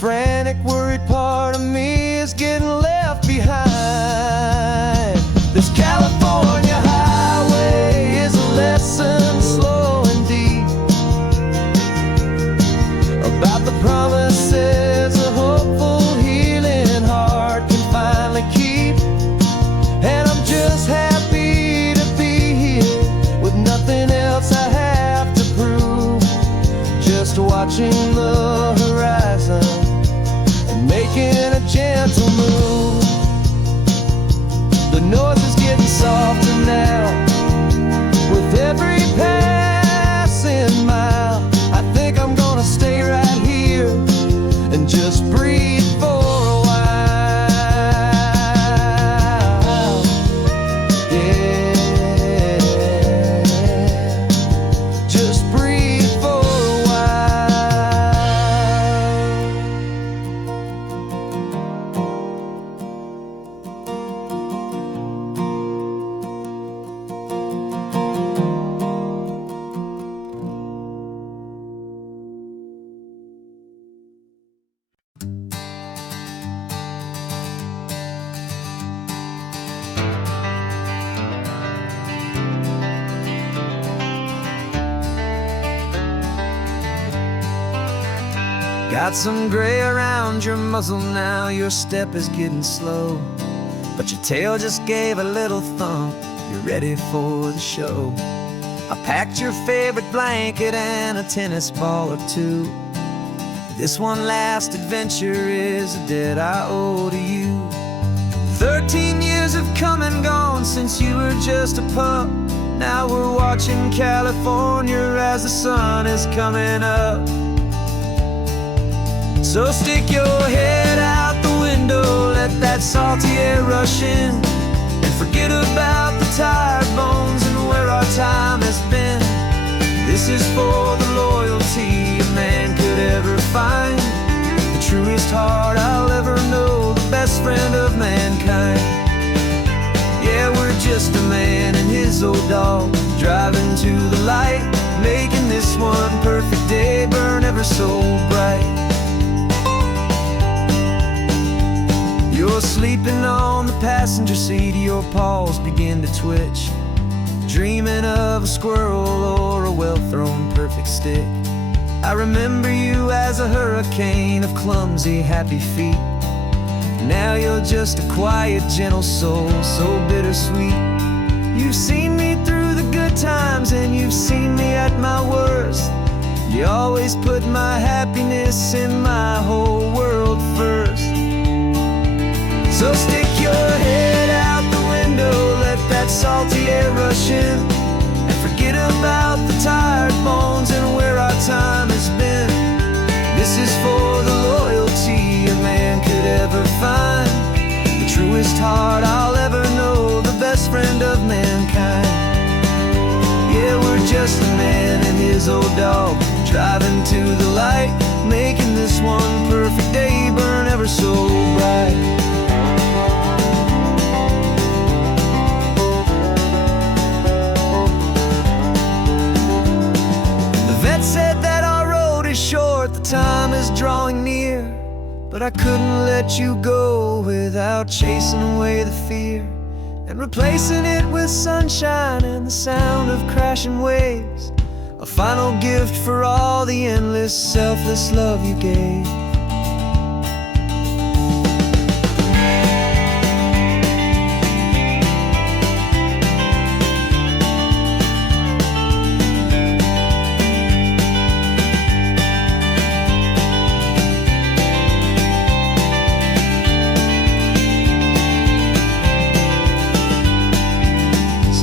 frantic, worried part of me is getting left behind. This California highway is a lesson slow and deep about the promises a hopeful, healing heart can finally keep. And I'm just happy to be here with nothing else I have to prove. Just watching the horizon and making a gentle move. The noise is getting softer now with every passing mile. I think I'm gonna stay right here and just breathe for a while. Yeah, just breathe for a while. Got some gray around your muzzle now, your step is getting slow, but your tail just gave a little thump, you're ready for the show. I packed your favorite blanket and a tennis ball or two. This one last adventure is a debt I owe to you. 13 years have come and gone since you were just a pup. Now we're watching California as the sun is coming up. So stick your head out the window, let that salty air rush in, and forget about the tired bones and where our time has been. This is for the loyalty a man could ever find, the truest heart I'll ever know, the best friend of mankind. Yeah, we're just a man and his old dog, driving to the light, making this one perfect day burn ever so bright. You're sleeping on the passenger seat, your paws begin to twitch, dreaming of a squirrel or a well-thrown perfect stick. I remember you as a hurricane of clumsy, happy feet. Now you're just a quiet, gentle soul, so bittersweet. You've seen me through the good times and you've seen me at my worst. You always put my happiness in my whole world first. So stick your head out the window, let that salty air rush in, and forget about the tired bones and where our time has been. This is for the loyalty a man could ever find, the truest heart I'll ever know, the best friend of mankind. Yeah, we're just a man and his old dog, driving to the light, making this one perfect day burn ever so bright. Said that our road is short, the time is drawing near, but I couldn't let you go without chasing away the fear and replacing it with sunshine and the sound of crashing waves, a final gift for all the endless, selfless love you gave.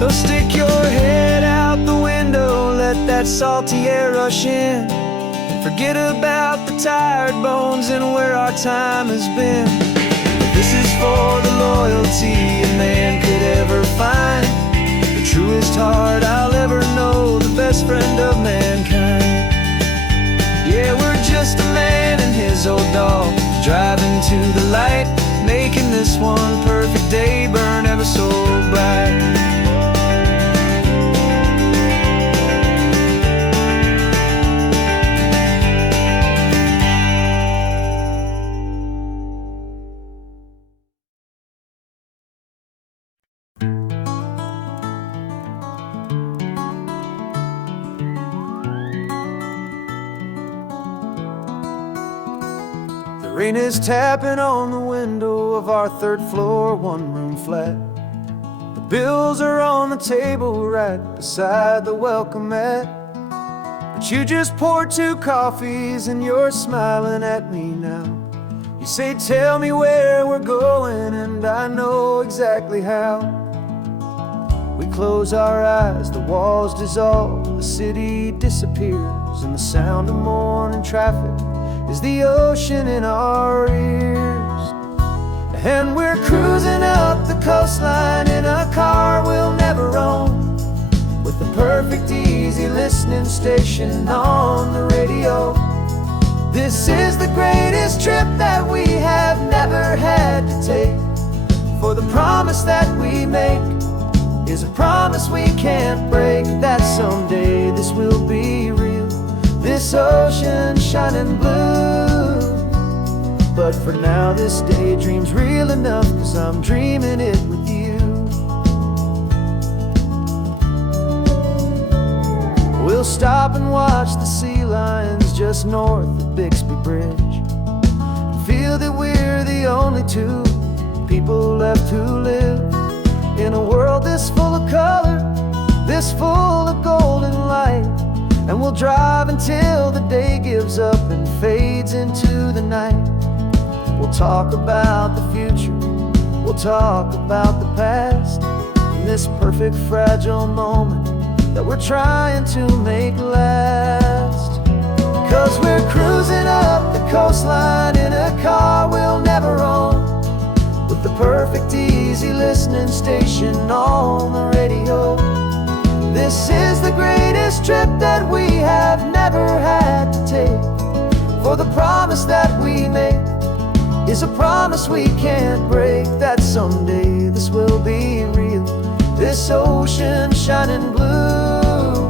So stick your head out the window, let that salty air rush in, and forget about the tired bones and where our time has been. This is for the loyalty a man could ever find, the truest heart I'll ever know, the best friend of mankind. Yeah, we're just a man and his old dog, driving to the light, making this one perfect day burn ever so bright. The rain is tapping on the window of our third floor, one-room flat. The bills are on the table right beside the welcome mat. But you just poured 2 coffees and you're smiling at me now. You say, tell me where we're going, and I know exactly how. We close our eyes, the walls dissolve, the city disappears, and the sound of morning traffic is the ocean in our ears. And we're cruising up the coastline in a car we'll never own, with the perfect easy listening station on the radio. This is the greatest trip that we have never had to take, for the promise that we make is a promise we can't break, that someday this will be real, this ocean shining blue. But for now this daydream's real enough, 'cause I'm dreaming it with you. We'll stop and watch the sea lions just north of Bixby Bridge, and feel that we're the only 2 people left who live in a world this full of color, this full of golden light. And we'll drive until the day gives up and fades into the night. We'll talk about the future, we'll talk about the past, in this perfect fragile moment that we're trying to make last. 'Cause we're cruising up the coastline in a car we'll never own, with the perfect easy listening station on the radio. This is the greatest trip that we have never had to take, for the promise that we make is a promise we can't break, that someday this will be real, this ocean shining blue.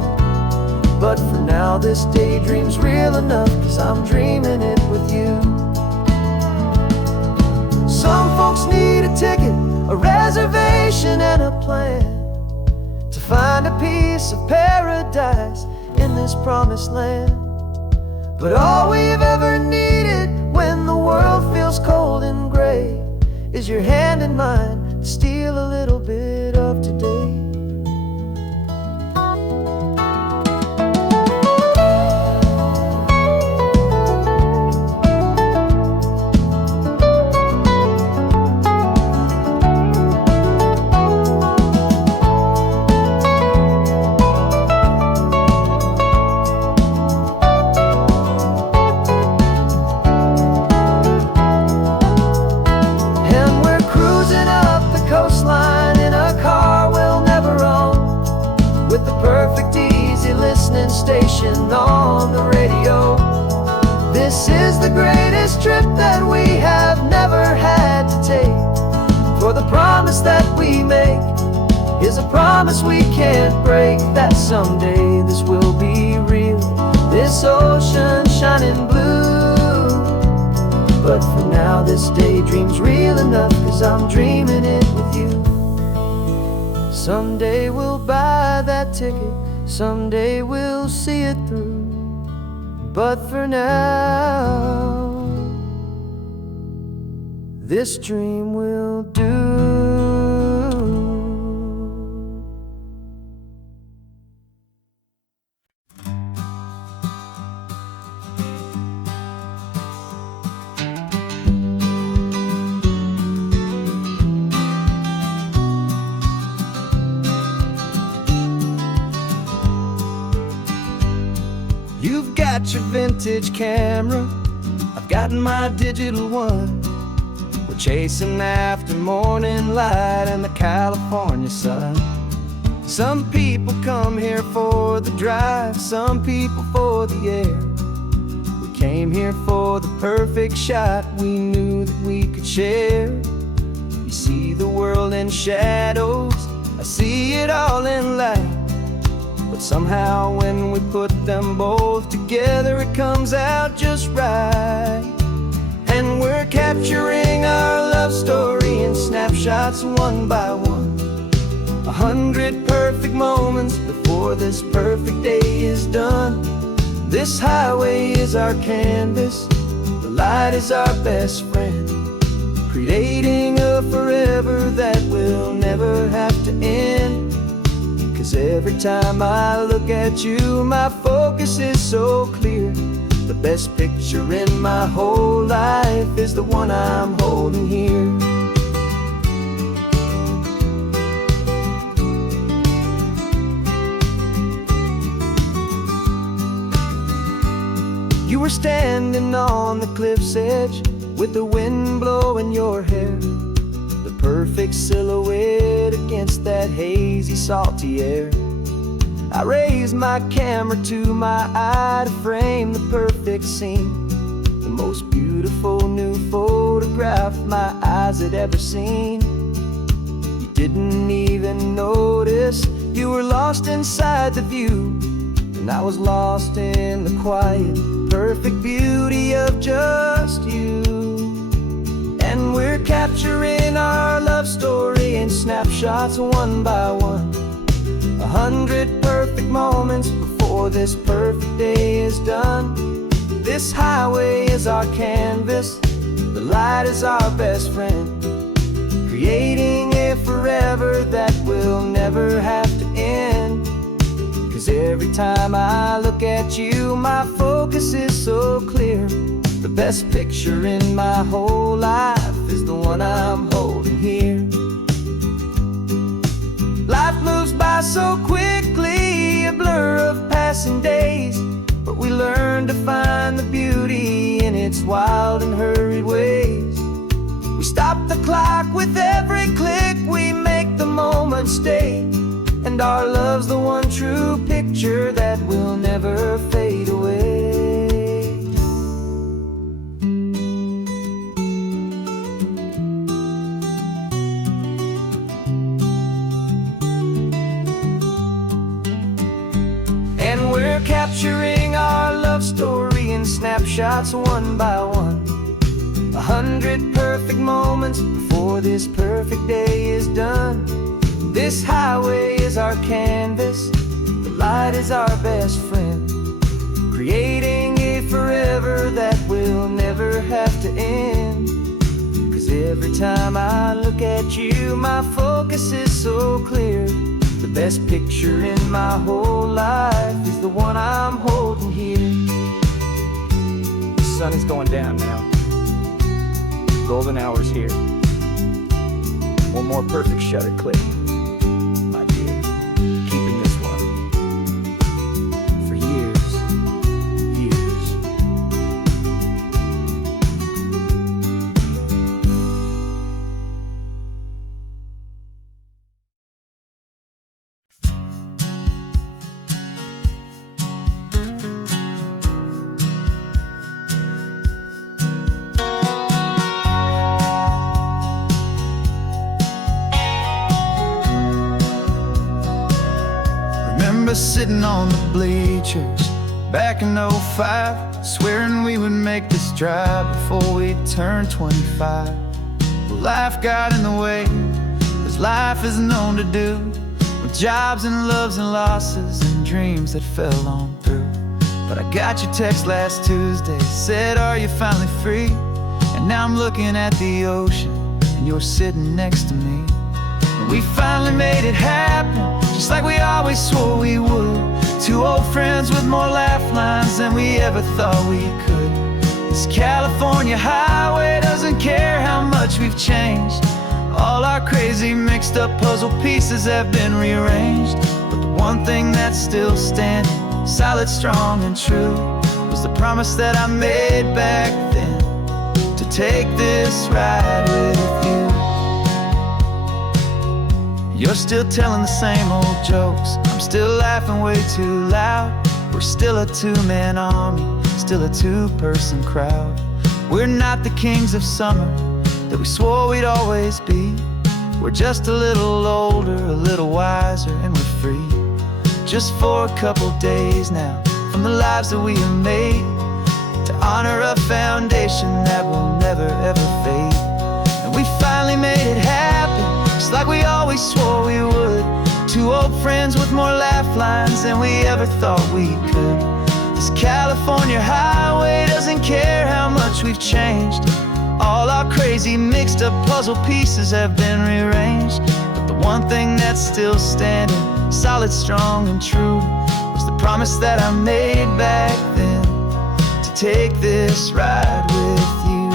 But for now this daydream's real enough, 'cause I'm dreaming it with you. Some folks need a ticket, a reservation and a plan, to find a piece of paradise in this promised land. But all we've ever needed when the world feels cold and gray is your hand in mine to steal a little bit of today. Station on the radio. This is the greatest trip that we have never had to take, for the promise that we make is a promise we can't break, that someday this will be real, this ocean shining blue. But for now this daydream's real enough, 'cause I'm dreaming it with you. Someday we'll buy that ticket, someday we'll see it through, but for now this dream will do. You've got your vintage camera, I've got my digital one. We're chasing after morning light and the California sun. Some people come here for the drive, some people for the air. We came here for the perfect shot we knew that we could share. You see the world in shadows, I see it all in light. But somehow when we put them both together, it comes out just right. And we're capturing our love story in snapshots one by one. 100 perfect moments before this perfect day is done. This highway is our canvas, the light is our best friend, creating a forever that will never have to end. 'Cause every time I look at you, my focus is so clear. The best picture in my whole life is the one I'm holding here. You were standing on the cliff's edge with the wind blowing your hair, the perfect silhouette against that hazy, salty air. I raised my camera to my eye to frame the perfect scene, the most beautiful new photograph my eyes had ever seen. You didn't even notice you were lost inside the view, and I was lost in the quiet, perfect beauty of just you. And we're capturing our love story in snapshots one by one, 100 perfect moments before this perfect day is done. This highway is our canvas, the light is our best friend, creating a forever that will never have to end. 'Cause every time I look at you, my focus is so clear. The best picture in my whole life is the one I'm holding here. Life moves by so quickly, a blur of passing days, but we learn to find the beauty in its wild and hurried ways. We stop the clock with every click, we make the moment stay, and our love's the one true picture that will never fade away. And we're capturing our love story in snapshots one by one, 100 perfect moments before this perfect day is done. This highway is our canvas, the light is our best friend, creating a forever that will never have to end. 'Cause every time I look at you, my focus is so clear. The best picture in my whole life is the one I'm holding here. The sun is going down now, golden hour's here. One more perfect shutter click, my dear, keeping this one for years, years. Remember sitting on the bleachers back in '05, swearing we would make this drive before we turned 25. Well, life got in the way, as life is known to do, with jobs and loves and losses and dreams that fell on through. But I got your text last Tuesday, said, are you finally free? And now I'm looking at the ocean, and you're sitting next to me. And we finally made it happen, just like we always swore we would. Two old friends with more laugh lines than we ever thought we could. This California highway doesn't care how much we've changed. All our crazy mixed up puzzle pieces have been rearranged, but the one thing that's still standing, solid, strong, and true, was the promise that I made back then, to take this ride with you. You're still telling the same old jokes, I'm still laughing way too loud. We're still a two-man army, still a two-person crowd. We're not the kings of summer that we swore we'd always be. We're just a little older, a little wiser, and we're free. Just for a couple days now, from the lives that we have made, to honor a foundation that will never ever fade. And we finally made it happen, just like we always swore we would. Two old friends with more laugh lines than we ever thought we could. This California highway doesn't care how much much we've changed. All our crazy mixed up puzzle pieces have been rearranged, but the one thing that's still standing, solid, strong, and true, was the promise that I made back then, to take this ride with you.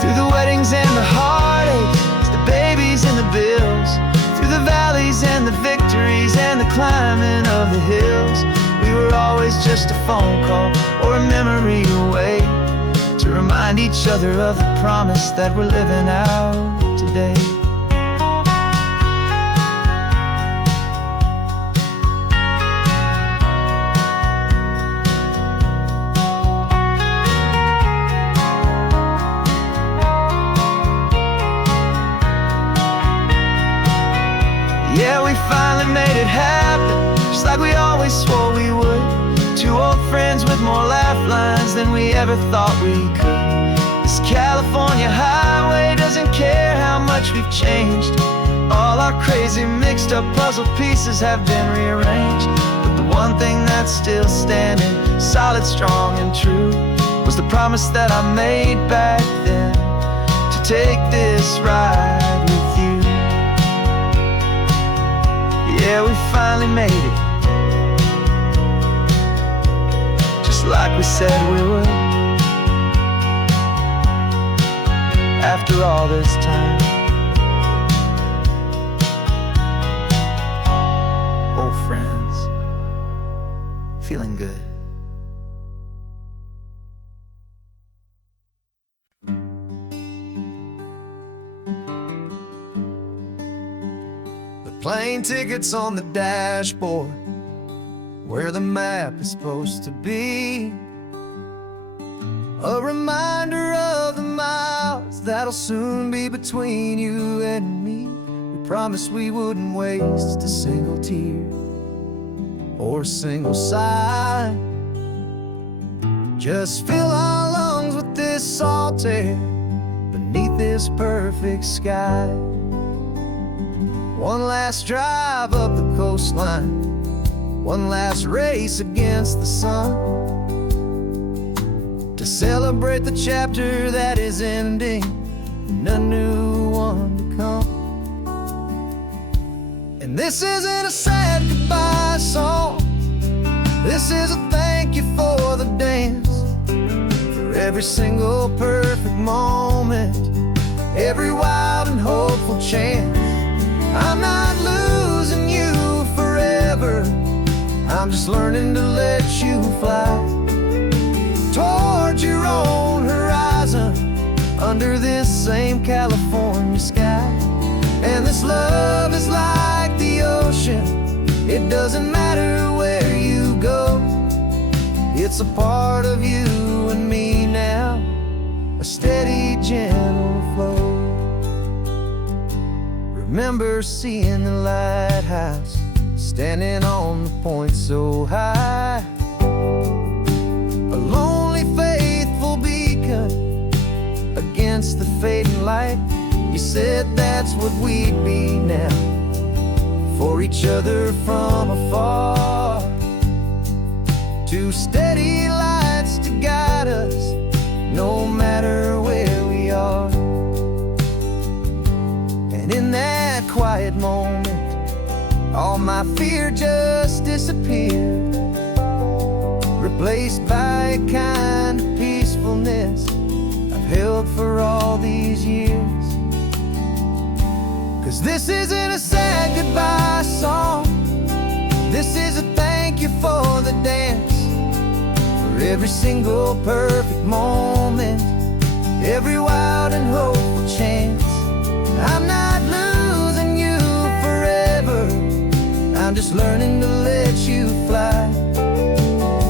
Through the weddings and the heartaches, the babies and the bills, through the valleys and the victories and the climbing of the hills, we were always just a phone call or a memory away, to remind each other of the promise that we're living out today. Yeah, we finally made it happen, just like we always swore we would. Two old friends with more laugh lines than we ever thought we could. This California highway doesn't care how much we've changed. All our crazy mixed up puzzle pieces have been rearranged, but the one thing that's still standing, solid, strong, and true, was the promise that I made back then, to take this ride with you. Yeah, we finally made it, just like we said we would. After all this time, old friends, feeling good. Plane tickets on the dashboard, where the map is supposed to be. A reminder of the miles that'll soon be between you and me. We promised we wouldn't waste a single tear or a single sigh. Just fill our lungs with this salt air beneath this perfect sky. One last drive up the coastline, one last race against the sun, to celebrate the chapter that is ending and a new one to come. And this isn't a sad goodbye song, this is a thank you for the dance, for every single perfect moment, every wild and hopeful chance. I'm not losing you forever, I'm just learning to let you fly towards your own horizon, under this same California sky. And this love is like the ocean, it doesn't matter where you go, it's a part of you and me now, a steady, gentle flow. Remember seeing the lighthouse, standing on the point so high, a lonely, faithful beacon against the fading light. You said that's what we'd be now, for each other from afar. Two steady lights to guide us, no matter where we are. And in that quiet moment, all my fear just disappeared, replaced by a kind of peacefulness I've held for all these years. 'Cause this isn't a sad goodbye song, this is a thank you for the dance, for every single perfect moment, every wild and hopeful chance. I'm not losing you forever, I'm just learning to let you fly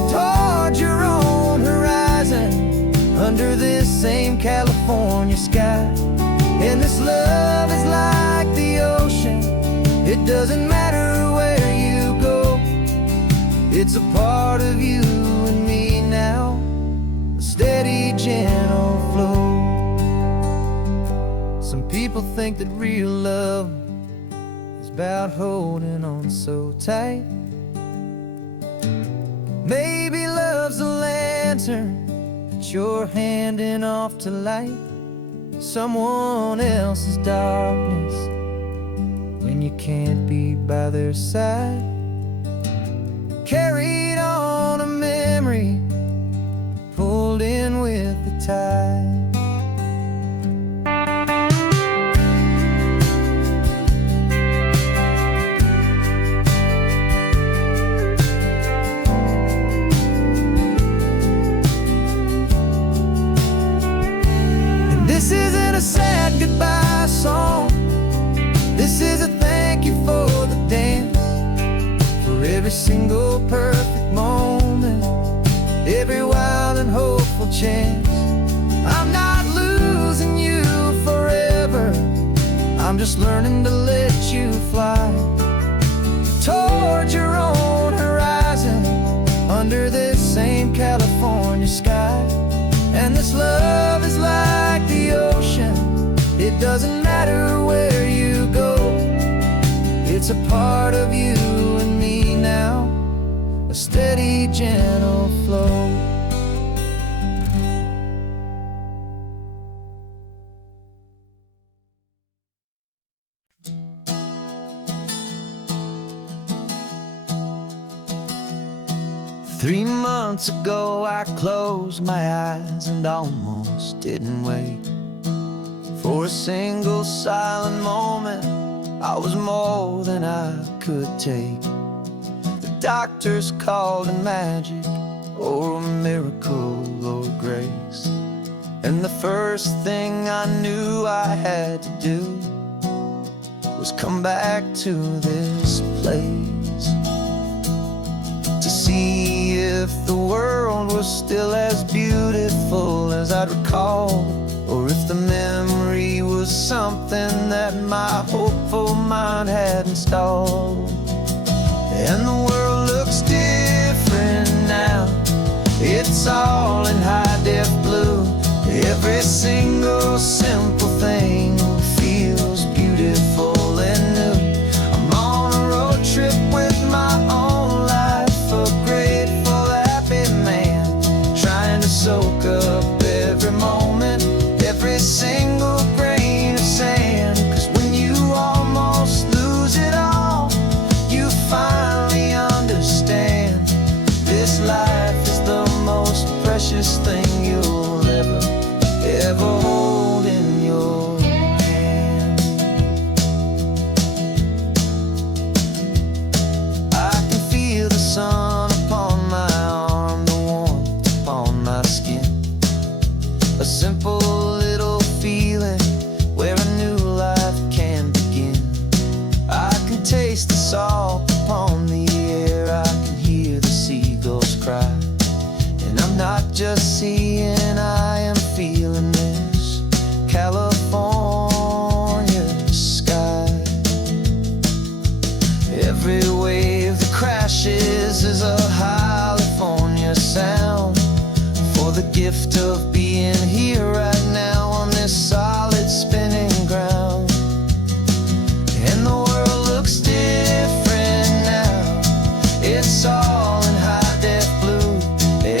towards your own horizon, under this same California sky. And this love is like the ocean, it doesn't matter where you go, it's a part of you and me now, a steady, gentle flow. Some people think that real love is about holding on so tight. Maybe love's a land lantern that you're handing off to light someone else's darkness when you can't be by their side. Carried on a memory, pulled in with the tide. This isn't a sad goodbye song. This is a thank you for the dance, for every single perfect moment, every wild and hopeful chance. I'm not losing you forever, I'm just learning to let you fly toward your own horizon, under this same California sky. And this love is like the ocean, it doesn't matter where you go. It's a part of you and me now, a steady, gentle flow. Three months ago I closed my eyes and almost didn't wait for a single silent moment. I was more than I could take. The doctors called it magic, or a miracle, or grace. And the first thing I knew I had to do was come back to this place, to see if the world was still as beautiful as I'd recall, or if the memory was something that my hopeful mind had installed. And the world looks different now, it's all in high-def blue. Every single simple thing feels beautiful and new. I'm on a road trip with my own life, a grateful, happy man, trying to soak up every moment, every single grain of sand. 'Cause when you almost lose it all, you finally understand this life is the most precious thing you'll ever hold in your hand. I can feel the sun upon my arm, the warmth upon my skin, a simple little feeling where a new life can begin. I can taste the salt upon the air, I can hear the seagulls cry, and I'm not just seeing, I am feeling this California sky. Every wave that crashes is a California sound, for the gift of being here right now on this solid spinning ground. And the world looks different now, it's all in high-def blue.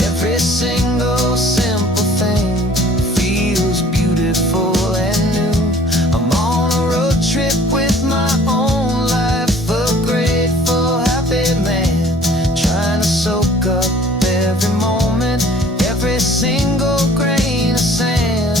Every single simple thing feels beautiful and new. I'm on a road trip with my own life, a grateful, happy man, trying to soak up every moment, every single grain of sand.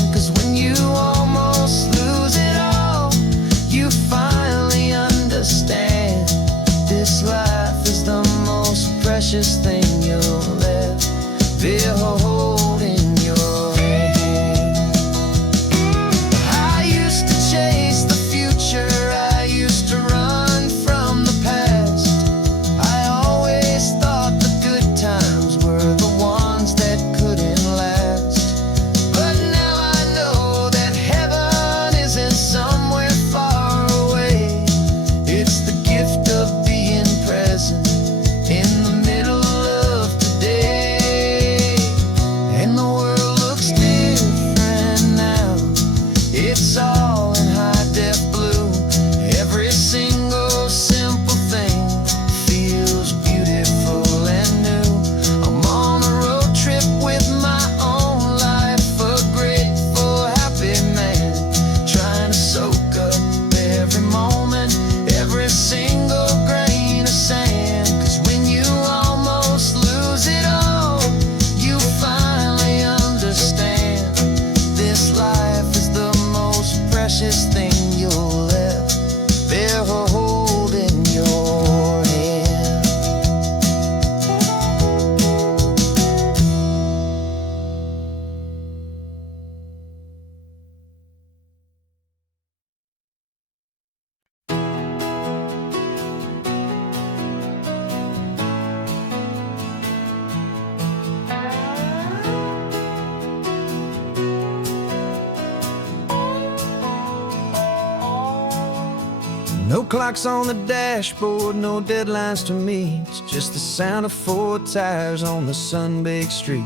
No clocks on the dashboard, no deadlines to meet. It's just the sound of 4 tires on the sun-baked street.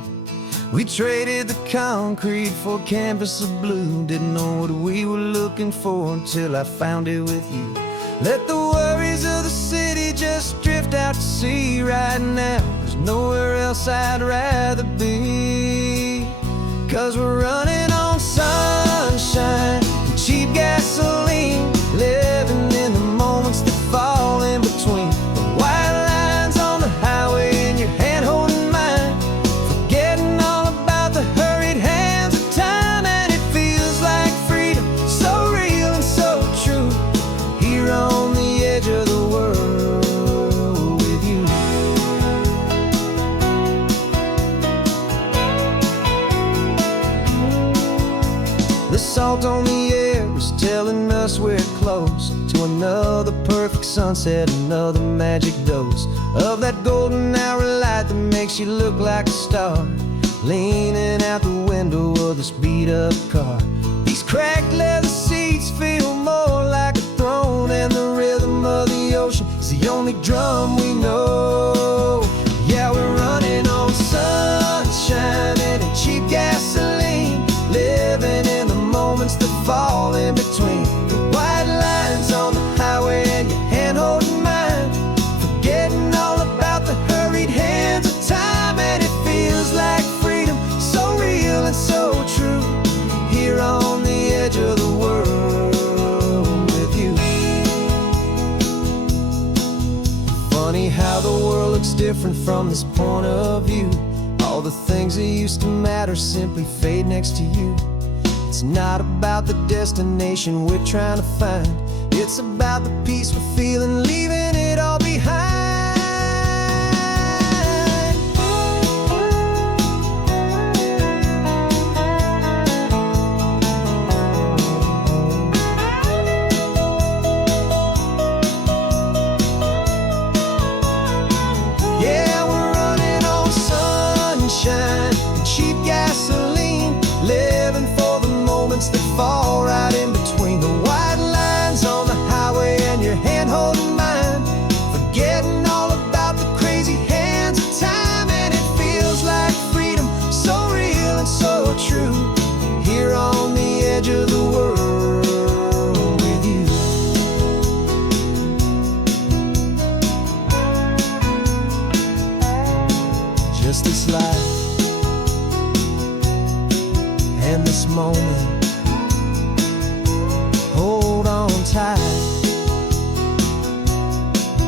We traded the concrete for a canvas of blue. Didn't know what we were looking for until I found it with you. Let the worries of the city just drift out to sea. Right now, there's nowhere else I'd rather be. 'Cause we're running on sunshine and cheap gasoline, living in the moments that fall in between. The white lines on the highway and your hand holding mine, forgetting all about the hurried hands of time. And it feels like freedom, so real and so true, here on the edge of the world with you. The salt on the air is telling us we're close to another perfect sunset, another magic dose of that golden hour light that makes you look like a star, leaning out the window of this beat-up car. These cracked leather seats feel more like a throne, and the rhythm of the ocean is the only drum we know. Yeah, we're running on sunshine and a cheap gasoline, living in the moments that fall in between. The white lines on the highway and your hand holding mine, forgetting all about the hurried hands of time. And it feels like freedom, so real and so true, here on the edge of the world with you. Funny how the world looks different from this point of view. All the things that used to matter simply fade next to you. It's not about the destination we're trying to find, it's about the peace we're feeling, leaving it all behind. Yeah, we're running on sunshine and cheap gasoline, living for the moments that fall right in between. The white lines on the highway and your hand holding mine, forgetting all about the crazy hands of time. And it feels like freedom, so real and so true, here on the edge of the world with you. Just this life and this moment, hold on tight,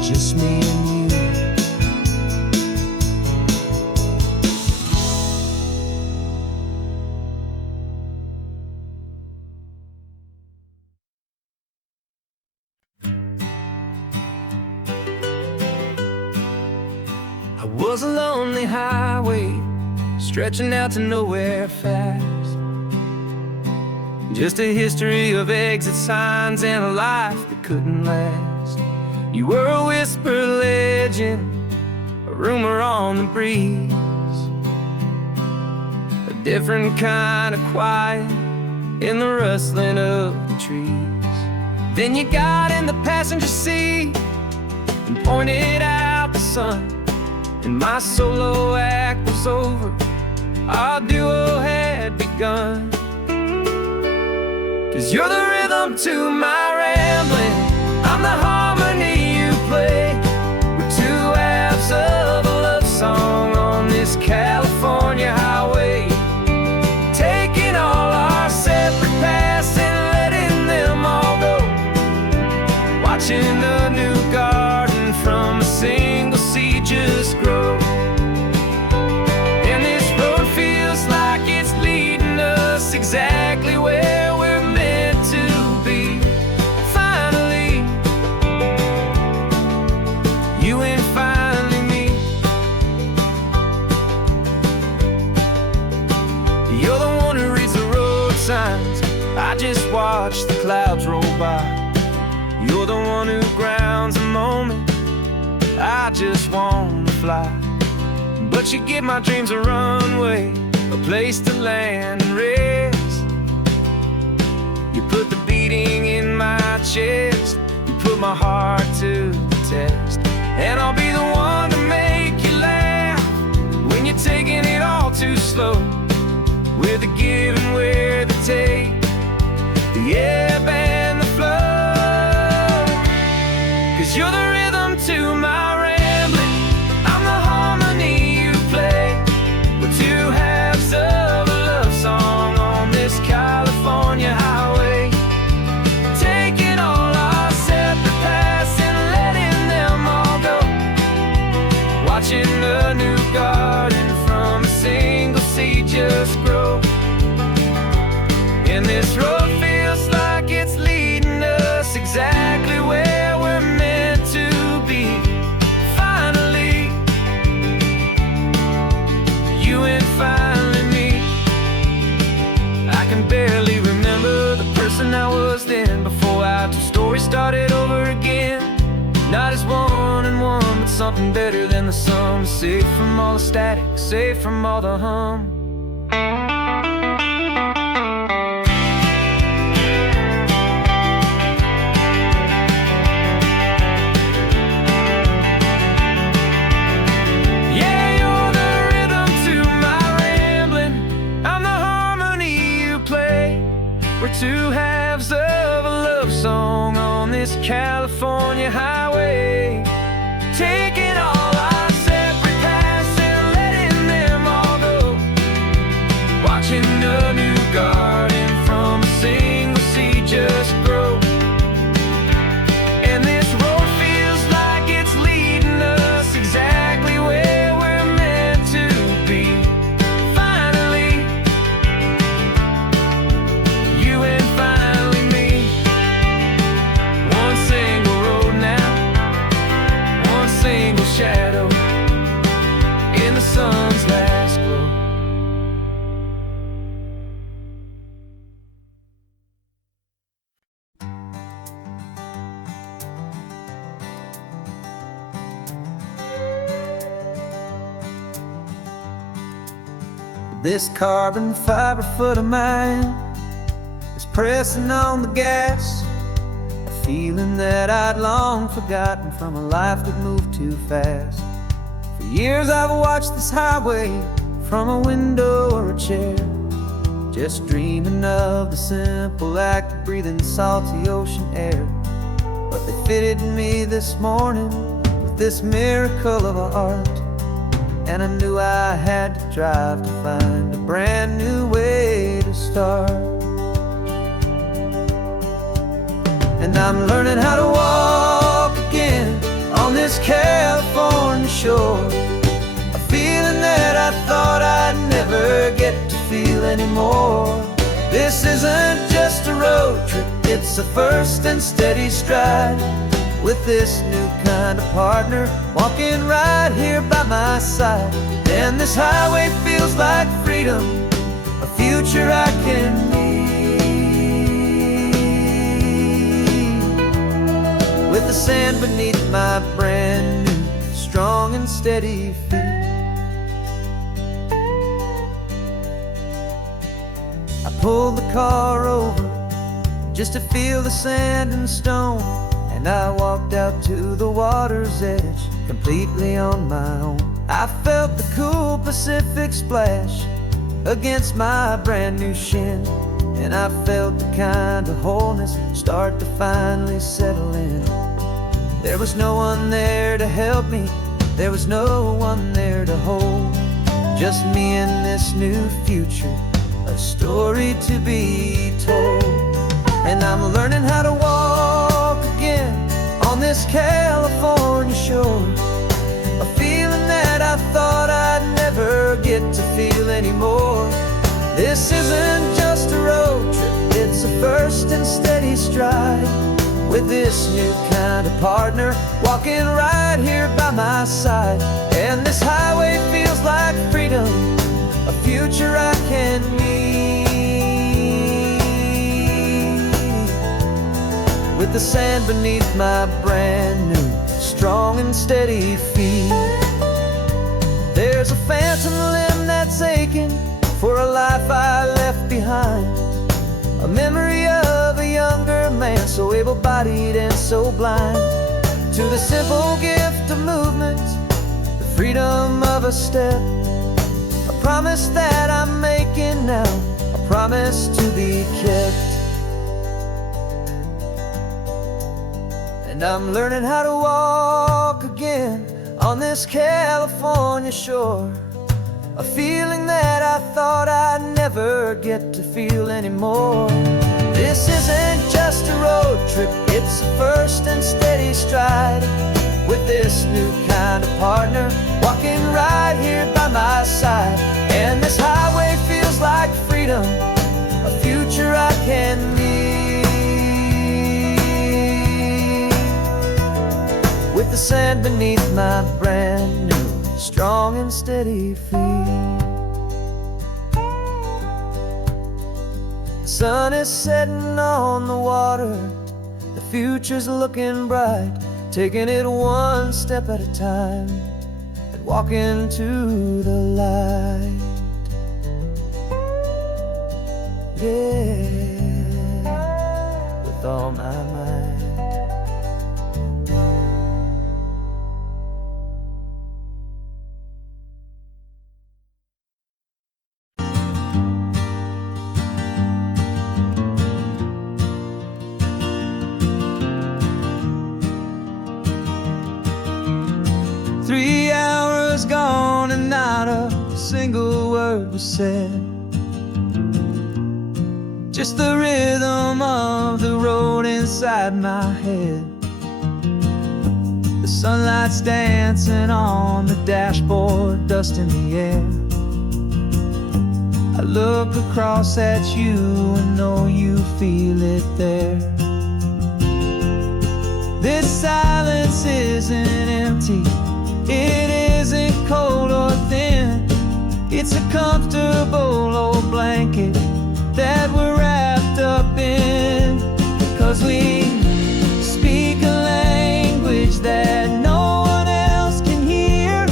just me and you. I was a lonely highway, stretching out to nowhere fast. Just a history of exit signs and a life that couldn't last. You were a whisper legend, a rumor on the breeze, a different kind of quiet in the rustling of the trees. Then you got in the passenger seat and pointed out the sun, and my solo act was over, our duo had begun. 'Cause you're the rhythm to my rambling, I'm the harmony you play. We're two halves of a love song on this California highway, taking all our separate paths and letting them all go, watching a new garden from a single seed just grow. And this road feels like it's leading us exactly where we're meant to be. Finally, you and finally me. You're the one who reads the road signs, I just watch the clouds roll by. You're the one who grounds the moment, I just wanna fly. But you give my dreams a runway, a place to land and rest. You put the beating in my chest, you put my heart to the test. And I'll be the one to make you laugh when you're taking it all too slow, with the give and with the take, the ebb and the flow. 'Cause you're the rhythm to my rambling, I'm the harmony you play. We're two halves of a love song on this California highway, taking all our separate paths and letting them all go, watching the new garden from a single seed just grow. And this road feels like it's leading us exactly where we're meant to be. Finally, you and finally me. I can barely remember the person I was then, before our two stories started over again. Not as one and one, but something better than the sum. Safe from all the static, safe from all the hum. We're two halves of a love song on this California highway, taking all our separate paths and letting them all go, watching a new garden from a single seed just grow. And this road feels like it's leading us exactly where we're meant to be. Finally, you and finally me. One single road now, one single shadow in the sun's last glow. This carbon fiber foot of mine is pressing on the gas, a feeling that I'd long forgotten from a life that moved too fast. For years I've watched this highway from a window or a chair, just dreaming of the simple act of breathing salty ocean air. But they fitted me this morning with this miracle of art, and I knew I had to drive to find a brand new way to start. And I'm learning how to walk again on this California shore, a feeling that I thought I'd never get to feel anymore. This isn't just a road trip, it's a first and steady stride, with this new kind of partner walking right here by my side. And this highway feels like freedom, a future I can need, with the sand beneath my brand new strong and steady feet. I pulled the car over just to feel the sand and stone, and I walked out to the water's edge completely on my own. I felt the cool Pacific splash against my brand new shin, and I felt the kind of wholeness start to finally settle in. There was no one there to help me, there was no one there to hold, just me and this new future, a story to be told. And I'm learning how to walk again on this California shore, a feeling that I thought I'd never get to feel anymore. This isn't just a road trip, it's a first and steady stride, with this new kind of partner walking right here by my side. And this highway feels like freedom, a future I can need, with the sand beneath my brand new strong and steady feet. There's a phantom limb that's aching for a life I left behind, a memory of a younger man so able able-bodied and so blind to the simple gift of movement, the freedom of a step. A promise that I'm making now, a promise to be kept. And I'm learning how to walk again on this California shore, a feeling that I thought I'd never get to feel anymore. This isn't just a road trip, it's a first and steady stride, with this new kind of partner walking right here by my side. And this highway feels like freedom, a future I can meet, with the sand beneath my brand new strong and steady feet. The sun is setting on the water, the future's looking bright, taking it one step at a time and walking to the light. Yeah, with all my might. 3 hours gone and not a single word was said. Just the rhythm of the road inside my head. The sunlight's dancing on the dashboard, dust in the air. I look across at you and know you feel it there. This silence isn't empty, it isn't cold or thin. It's a comfortable old blanket that we're wrapped up in. 'Cause we speak a language that no one else can hear.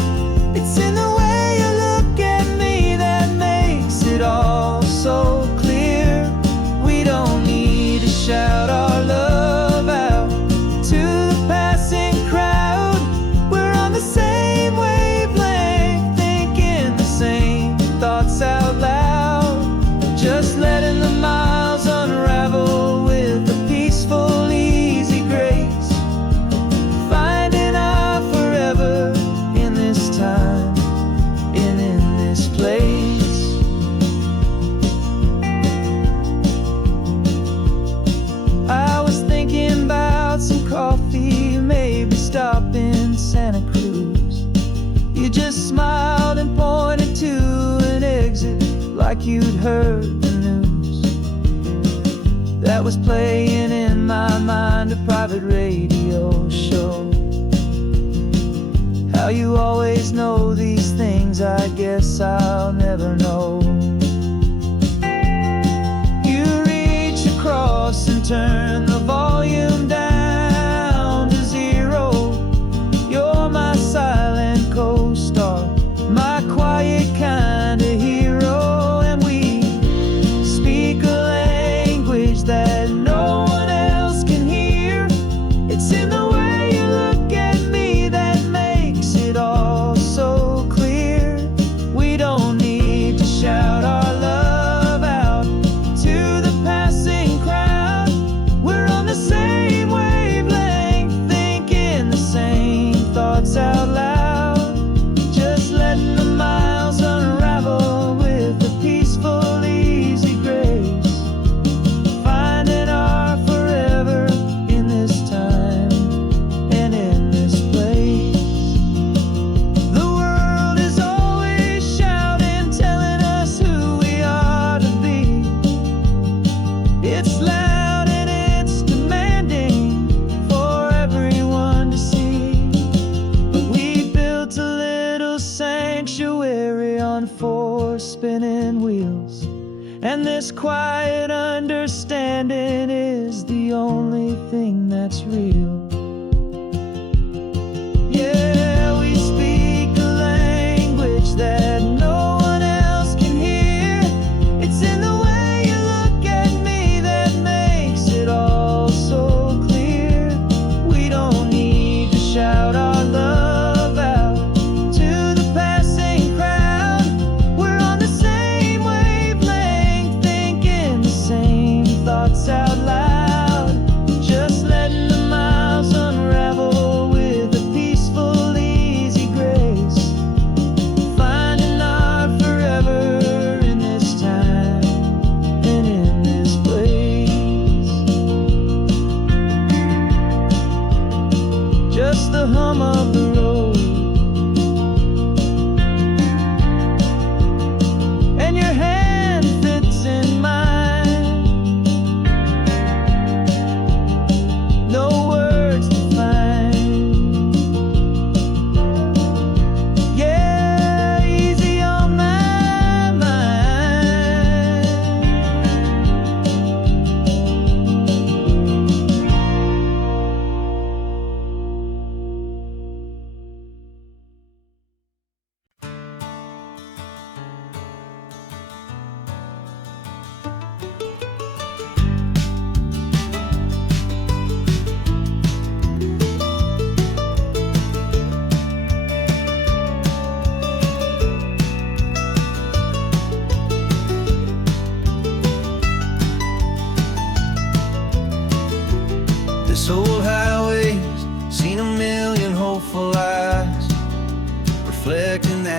It's in the way you look at me that makes it all so clear. We don't need to shout our love out to the passing crowd. We're on the same wavelength, thinking the same thoughts out loud. Just letting the miles unravel with a peaceful, easy grace. Finding our forever in this time and in this place. I was thinking about some coffee, maybe stop in Santa Cruz. You just smiled and pointed to an exit like you'd heard the news. That was playing in my mind, a private radio show. How you always know these things, I guess I'll never know. You reach across and turn the volume down to 0. You're my silent co-star, my quiet kind of hero. And we speak a language that no one else can hear. It's in the way you look at me that makes it all so clear. We don't need to shout our love out to the passing crowd. We're on the same wavelength, thinking the same thoughts out loud. Just letting the miles unravel with a peaceful, easy grace. Finding our forever in this time and in this place. The world is always shouting, telling us who we are to be. It's loud and it's demanding for everyone to see. But we built a little sanctuary on 4 spinning wheels, and this quiet understanding is the only thing that's real. Yeah, we speak a language that no one else can hear. It's in the way you look at me that makes it all so clear.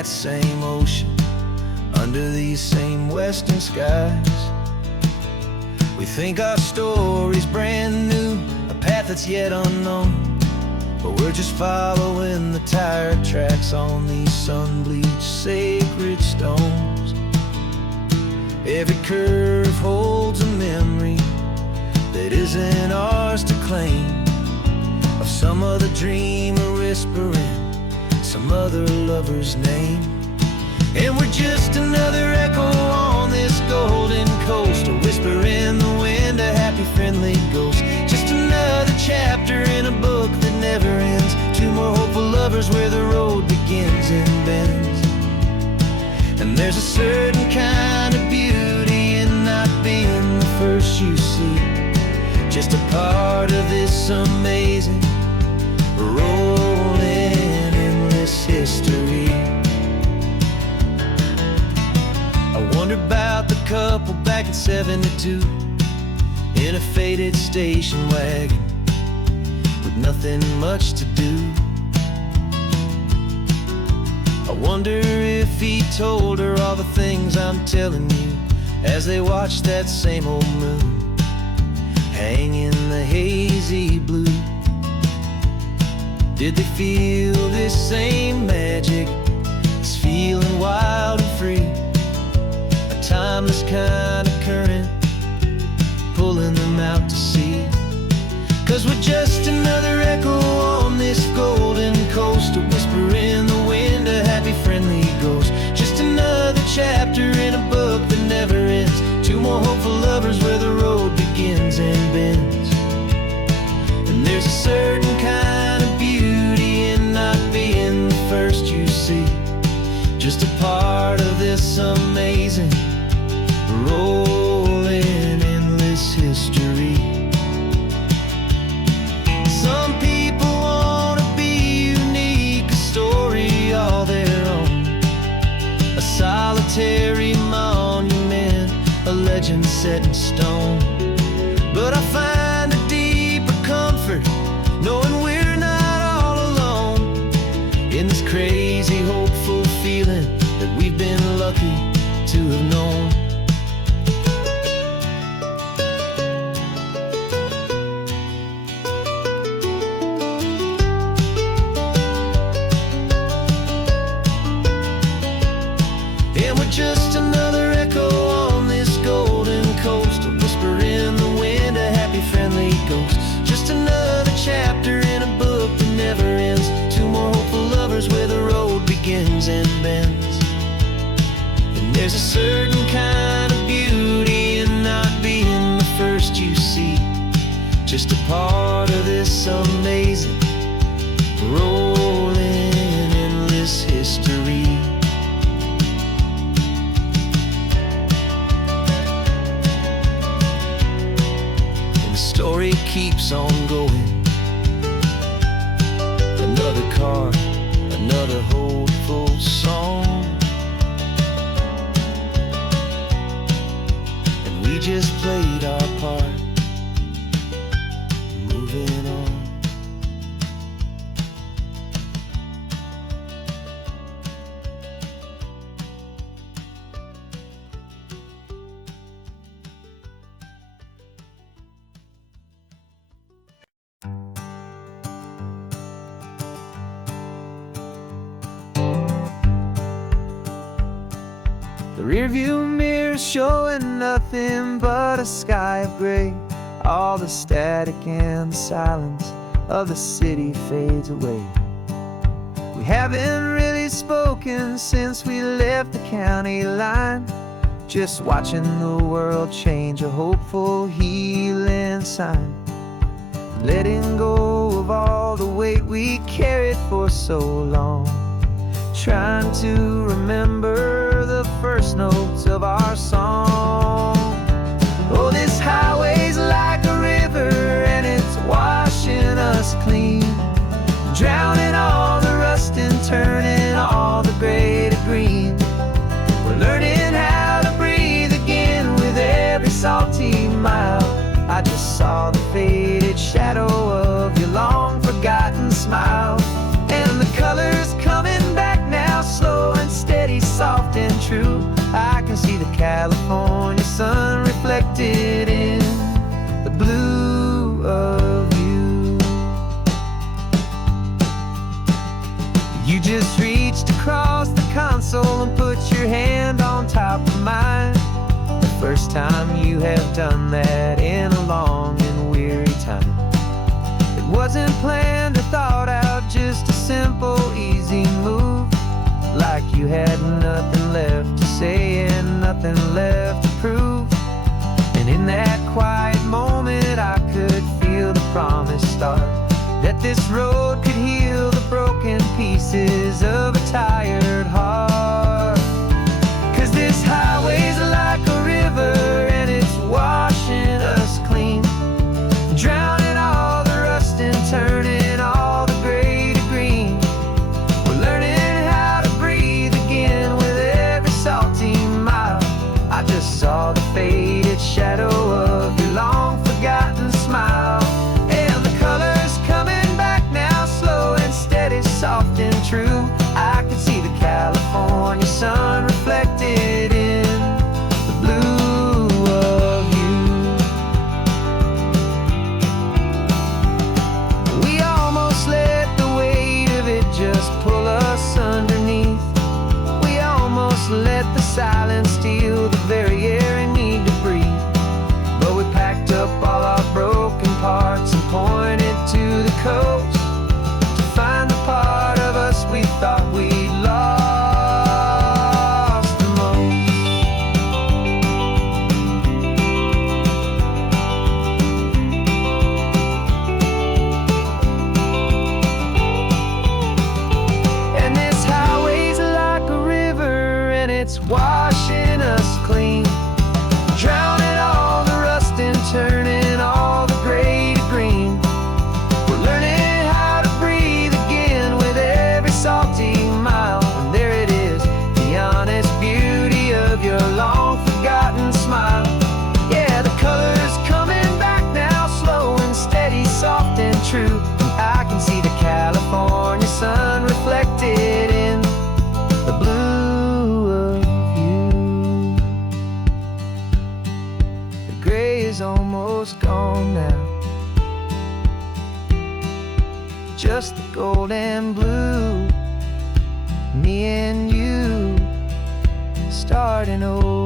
that same ocean, under these same western skies. We think our story's brand new, a path that's yet unknown, but we're just following the tire tracks on these sun-bleached sacred stones. Every curve holds a memory that isn't ours to claim, of some other dreamer whispering some other lover's name. And we're just another echo on this golden coast, a whisper in the wind, a happy friendly ghost. Just another chapter in a book that never ends, two more hopeful lovers where the road begins and bends. And there's a certain kind of beauty in not being the first you see, just a part of this amazing rolling endless history. I wonder about the couple back in '72 in a faded station wagon with nothing much to do. I wonder if he told her all the things I'm telling you as they watched that same old moon hang in the hazy blue. Did they feel this same magic, this feeling wild and free, a timeless kind of current pulling them out to sea? 'Cause we're just another echo on this golden coast, a whisper in the wind, a happy friendly ghost. Just another chapter in a book that never ends, two more hopeful lovers where the road begins and bends. And there's a certain kind of beauty in not being the first you see, just a part of this amazing rolling endless history. Some people wanna be unique, a story all their own, a solitary monument, a legend set in stone. But I find a deeper comfort knowing we're not all alone in this crazy hopeful feeling that we've been lucky to have known. And we're just another echo on this golden coast, a whisper in the wind, a happy friendly ghost. Just another chapter in a book that never ends, two more hopeful lovers where the road begins and bends. And there's a certain kind of beauty in not being the first you see, just a part of this amazing rolling endless history. Story keeps on going, another card, another hopeful song, and we just played our part, moving on. The rearview mirror's showing nothing but a sky of gray. All the static and the silence of the city fades away. We haven't really spoken since we left the county line, just watching the world change, a hopeful healing sign. Letting go of all the weight we carried for so long, trying to remember the first notes of our song. Oh, this highway's like a river and it's washing us clean, drowning all the rust and turning all the gray to green. We're learning how to breathe again with every salty mile. I just saw the faded shadow of your long forgotten smile, and the colors coming back now slow and California sun reflected in the blue of you. You just reached across the console and put your hand on top of mine. The first time you have done that in a long and weary time. It wasn't planned or thought out, just a simple, easy move. Like you had nothing left to say and nothing left to prove. And in that quiet moment I could feel the promise start, that this road could heal the broken pieces of a tired heart. 'Cause this highway's like a river and it's washing us clean, drowning all the rust and turning all the gray to green. We're learning how to breathe again with every salty mile. I just saw the faded shadow of your long forgotten smile. And the colors coming back now, slow and steady, soft and true. I could see the California sun reflected in the blue of you. We almost let the weight of it just pull us underneath. We almost let the silence steal the very air I need to breathe. But we packed up all our broken parts and pointed to the coast to find the part of us we thought we'd lost the most. And this highway's like a river and it's washing us clean, drowning all the rust and turning all the gray to green. We're learning how to breathe again with every salty mile. And there it is, the honest beauty of your long forgotten smile. Yeah, the colors coming back now, slow and steady, soft and true. And I can see the California sun reflected in the blue of you. The gray is almost gone now, just the gold and blue. Me and you starting over.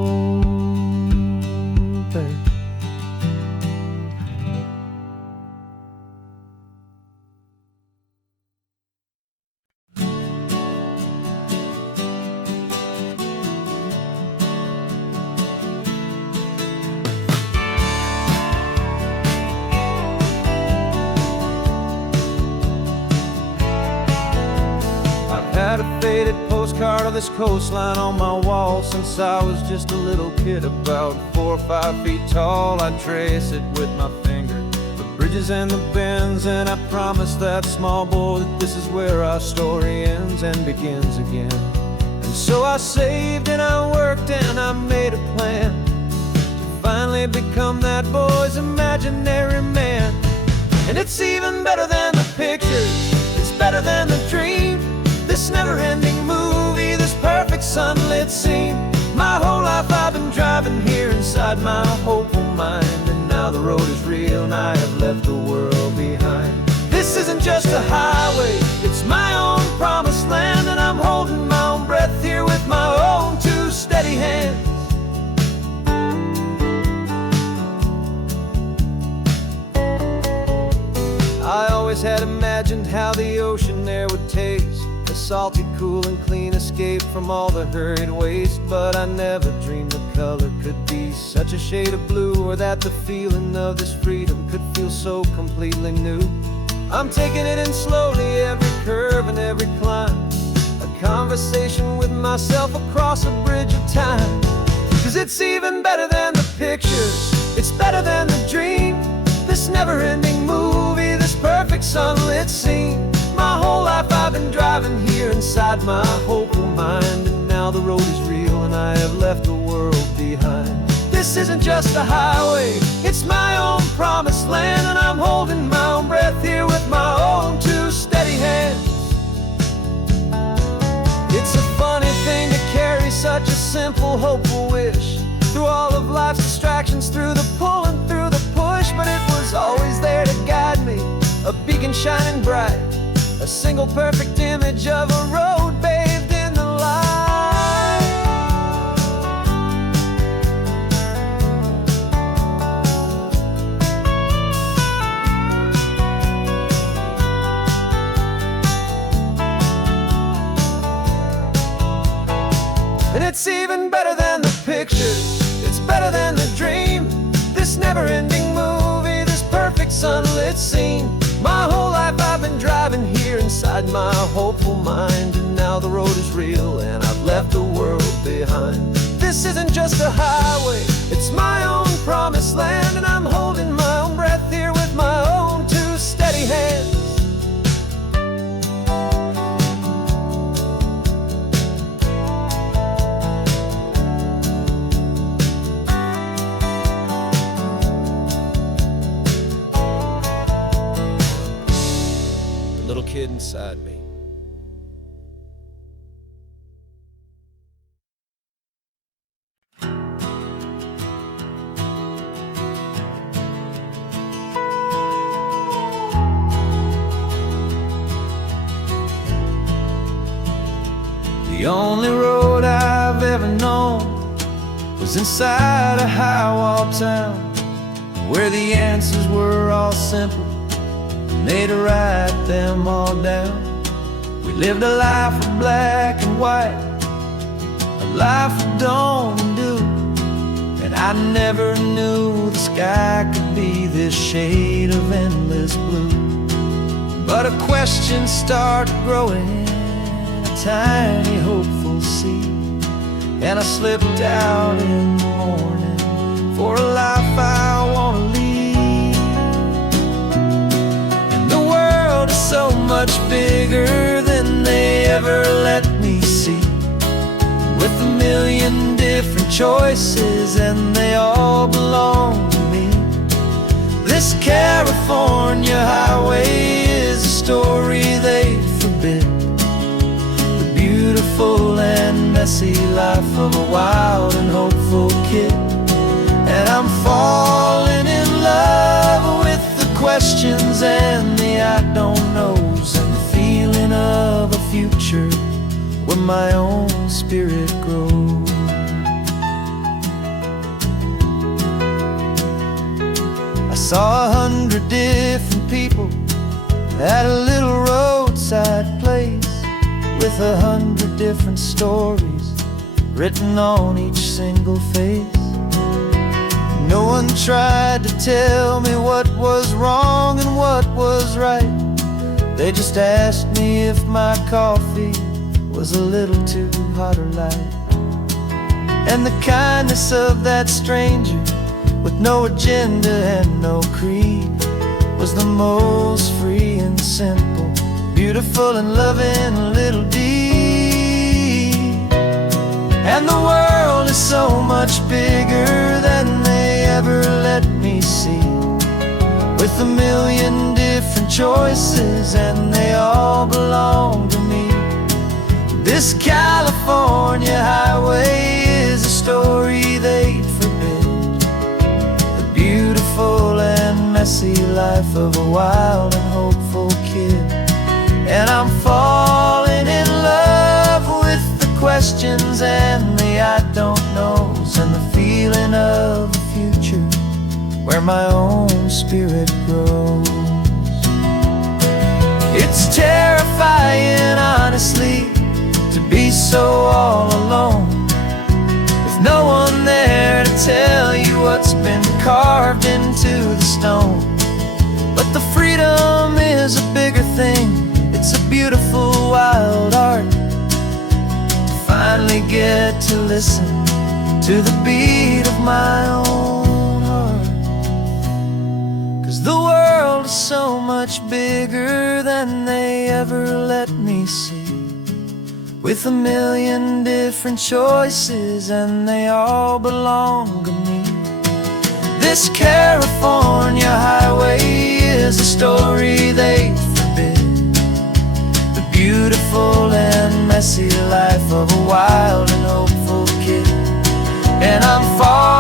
Had a faded postcard of this coastline on my wall since I was just a little kid, about 4 or 5 feet tall. I trace it with my finger, the bridges and the bends, and I promised that small boy that this is where our story ends and begins again. And so I saved and I worked and I made a plan to finally become that boy's imaginary man. And it's even better than the pictures, it's better than the dream. This never-ending movie, this perfect sunlit scene. My whole life I've been driving here inside my hopeful mind, and now the road is real and I have left the world behind. This isn't just a highway, it's my own promised land, and I'm holding my own breath here with my own 2 steady hands. I always had imagined how the ocean air would taste, a salty, cool and clean escape from all the hurried waste. But I never dreamed the color could be such a shade of blue, or that the feeling of this freedom could feel so completely new. I'm taking it in slowly, every curve and every climb, a conversation with myself across a bridge of time. 'Cause it's even better than the pictures, it's better than the dream. This never-ending movie, this perfect sunlit scene. My whole life I've been driving here inside my hopeful mind, and now the road is real and I have left the world behind. This isn't just a highway, it's my own promised land, and I'm holding my own breath here with my own 2 steady hands. It's a funny thing to carry such a simple, hopeful wish, through all of life's distractions, through the pull and through the push, but it was always there to guide me, a beacon shining bright, a single perfect image of a road bathed in the light. And it's even better than the picture, it's better than the dream, this never-ending movie, this perfect sunlit scene. My whole life I've been driving here inside my hopeful mind, and now the road is real and I've left the world behind. This isn't just a highway, it's my own promised land, and I'm holding my own breath here with my own two steady hands. Little kid inside me. The only road I've ever known was inside a high-wall town, where the answers were all simple, made to write them all down. We lived a life of black and white, a life of dawn and dew, and I never knew the sky could be this shade of endless blue. But a question started growing, a tiny hopeful seed, and I slipped out in the morning for a life I want to lead. So much bigger than they ever let me see, with a million different choices and they all belong to me. This California highway is a story they forbid, the beautiful and messy life of a wild and hopeful kid. And I'm falling in love with the questions and the I don't knows, and the feeling of a future where my own spirit grows. I saw 100 different people at a little roadside place, with 100 different stories written on each single face. No one tried to tell me what was wrong and what was right. They just asked me if my coffee was a little too hot or light. And the kindness of that stranger, with no agenda and no creed, was the most free and simple, beautiful and loving little deed. And the world is so much bigger than they ever let me see, with a million different choices and they all belong to me. This California highway is a story they'd forbid, the beautiful and messy life of a wild and hopeful kid. And I'm falling in love with the questions and the I don't knows, and the feeling of a future where my own spirit grows. It's terrifying, honestly, to be so all alone, with no one there to tell you what's been carved into the stone. But the freedom is a bigger thing, it's a beautiful wild art, to finally get to listen to the beat of my own heart. 'Cause the world is so much bigger than they ever let me see, with a million different choices and they all belong to me. This California highway is a story they forbid, the beautiful and messy life of a wild and hopeful kid. And I'm far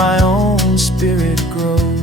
my own spirit grows.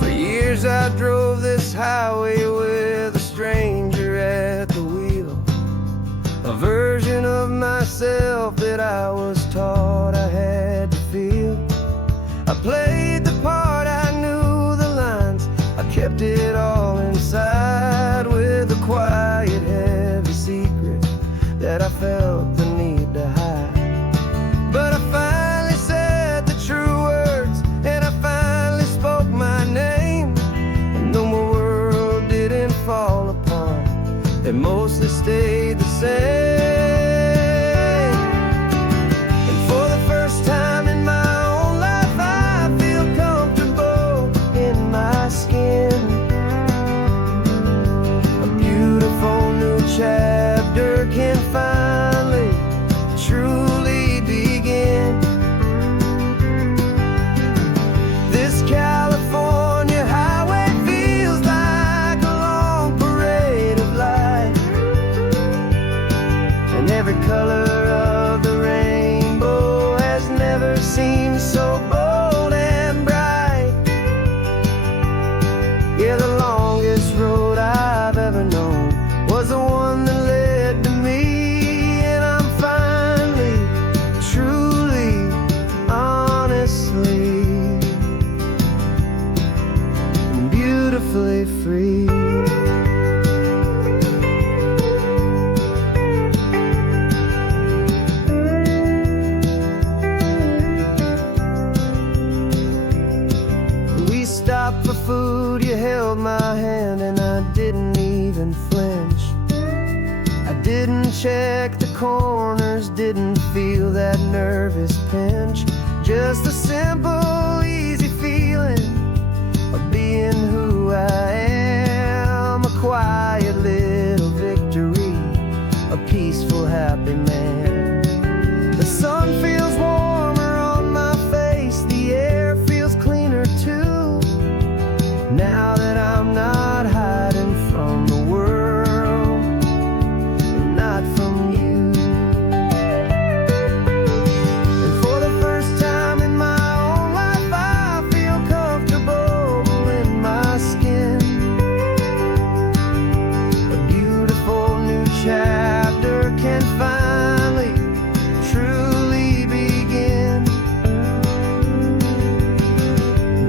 For years I drove this highway with a stranger at the wheel, a version of myself that I was taught I had to feel. I played the part, I knew the lines, I kept it all inside with a quiet, heavy secret that I felt the need to hide. But I finally said the true words, and I finally spoke my name. And though my world didn't fall apart, it mostly stayed the same. And for the first time in my own life, I feel comfortable in my skin. A beautiful new chapter can finally truly begin. This California highway feels like a long parade of light, and every color of the rainbow has never seemed so bold and bright. Yeah, the longest road I've ever known was the one that led to me, and I'm finally, truly, honestly, and beautifully free. We stopped for food, you held my hand, and I didn't even flinch. I didn't check the corners, didn't feel that nervous pinch. Just a simple, easy feeling of being who I am. A quiet little victory, a peaceful, happy man. The sun feels warmer on my face, the air feels cleaner too, now that I'm not hiding from the world, and not from you. And for the first time in my own life, I feel comfortable in my skin. A beautiful new chapter can finally truly begin.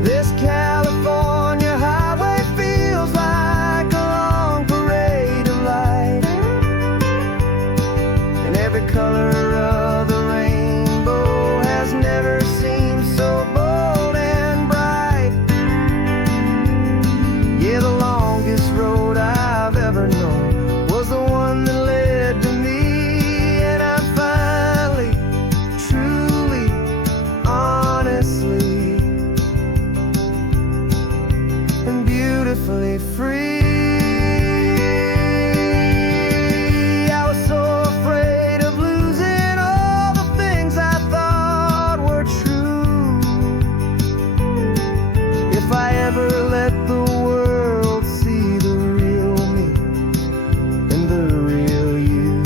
This California highway feels like a long parade of light, and every color of the rainbow has never seemed so bold and bright. Yeah, the longest road I've ever known was the one that led to me, and I'm finally, truly, honestly, and beautifully free. I was so afraid of losing all the things I thought were true. If I ever let the world see the real me and the real you.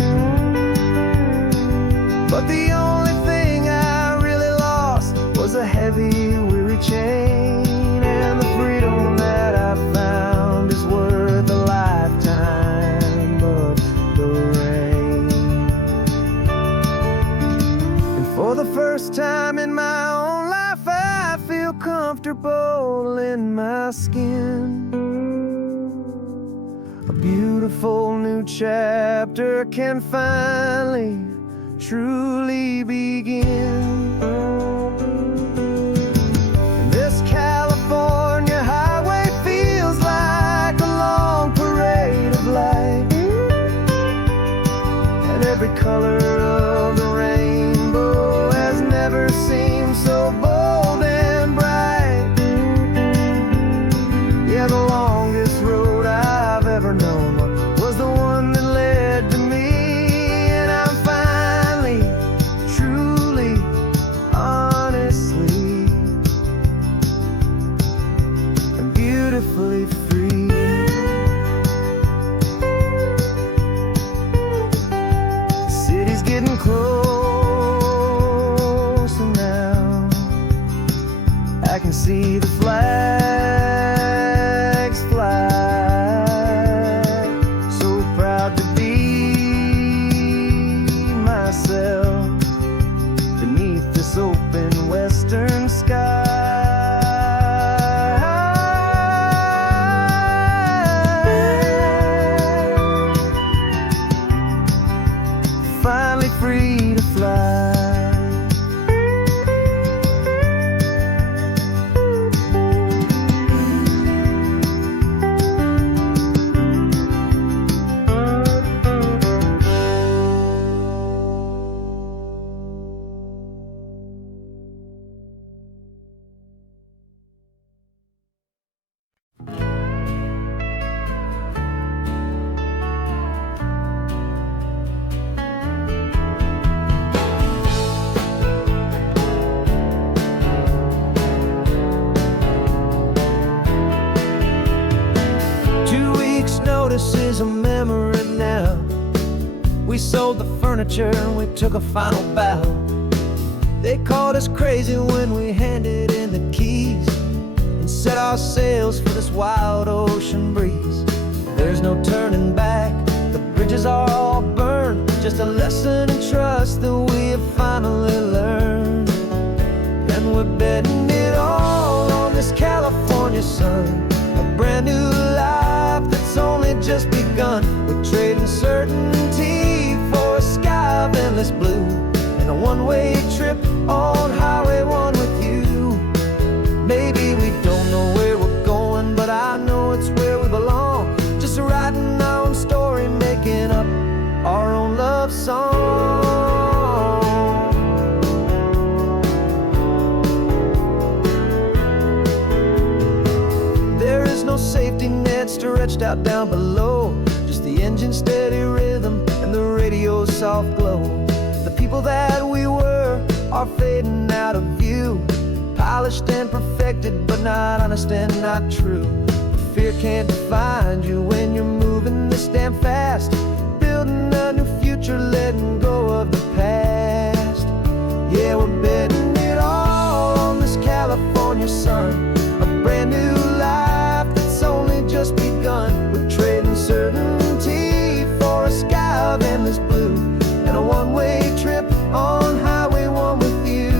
But the only thing I really lost was a heavy, weary chain, and the freedom that I found is worth a lifetime of the rain. And for the first time in my own life, I feel comfortable in my skin. A beautiful new chapter can finally truly begin. color of the rainbow has never seemed so bold and bright. Yeah, the longest road I've ever known was the one that led to me. And I'm finally, truly, honestly, and beautifully free. The city's getting closer now. I can see the flags fly. So proud to be myself beneath this open western sky. Finally free to fly. Notice is a memory now. We sold the furniture and we took a final bow. They called us crazy when we handed in the keys and set our sails for this wild ocean breeze. There's no turning back, the bridges are all burned. Just a lesson in trust that we have finally learned. And we're betting it all on this California sun, a brand new life that's only just begun. We're trading certainty for a sky of endless blue and a one-way trip on Highway 1 with you. Maybe we don't know where we're going, but I know it's where we belong. Just writing our own story, making up our own love song. There is no safety net stretched out down below, just the engine's steady rhythm and the radio's soft glow. The people that we were are fading out of view, polished and perfected, but not honest and not true. Fear can't define you when you're moving this damn fast, building a new future, letting go of the past. Yeah, we're betting it all on this California sun, a brand new life that's only just begun. We're trading certainty for a sky of endless blue and a one-way trip on Highway 1 with you.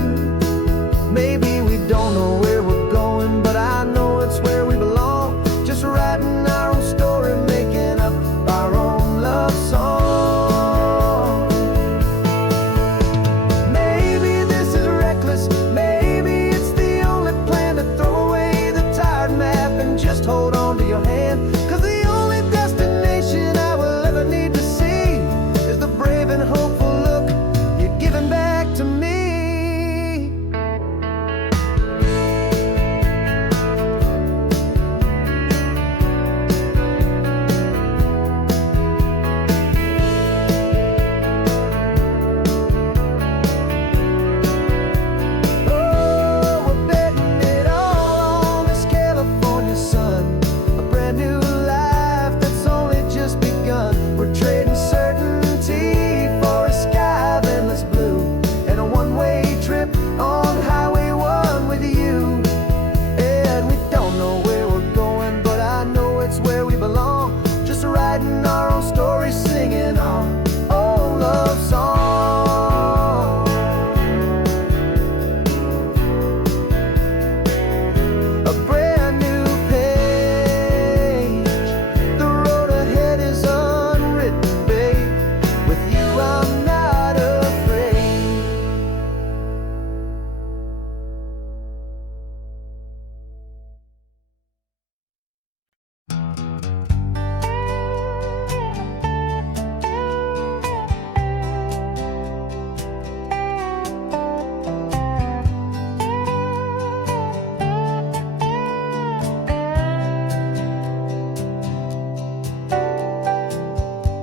Maybe we don't know where we're going, but I know it's where we belong. Just writing our own story, making up our own love song. Maybe this is reckless, maybe it's the only plan to throw away the tired map and just hold on to your hand. 'Cause the only destination I will ever need to see is the brave and hopeful look you're giving back to me. Oh, we're betting it all on this California sun, a brand new life that's only just begun. We're trading certainty for a sky of endless blue and a one-way trip on Highway 1 with you. And we don't know where we're going, but I know it's where we belong. Just writing our own story, singing our own love song. A brand new page, the road ahead is unwritten, babe. With you I'm not afraid.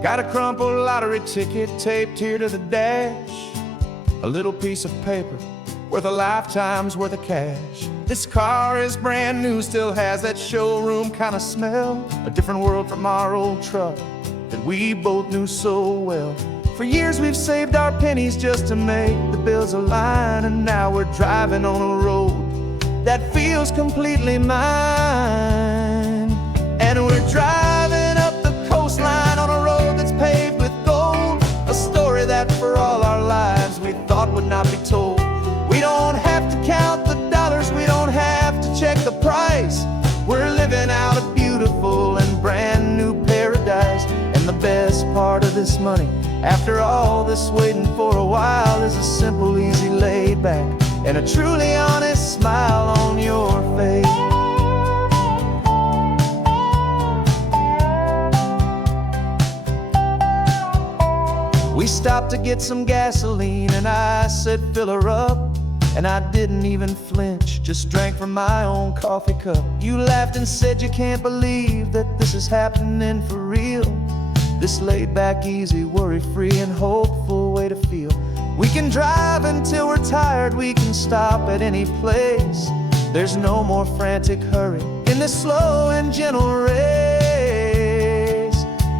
Got a crumpled lottery ticket taped here to the dash, a little piece of paper worth a lifetime's worth of cash. This car is brand new, still has that showroom kind of smell, a different world from our old truck that we both knew so well. For years we've saved our pennies just to make the bills align, and now we're driving on a road that feels completely mine. And we're driving up the coastline on a road that's paved with gold, a story that for all our lives we thought would not be told. We don't have to count the dollars, we don't have to check the price. We're living out a beautiful and brand new paradise. And the best part of this money, after all this waiting for a while, is a simple, easy, laid back, and a truly honest smile on your face. We stopped to get some gasoline, and I said, fill her up. And I didn't even flinch, just drank from my own coffee cup. You laughed and said you can't believe that this is happening for real. This laid back, easy, worry-free and hopeful way to feel. We can drive until we're tired, we can stop at any place. There's no more frantic hurry in this slow and gentle race.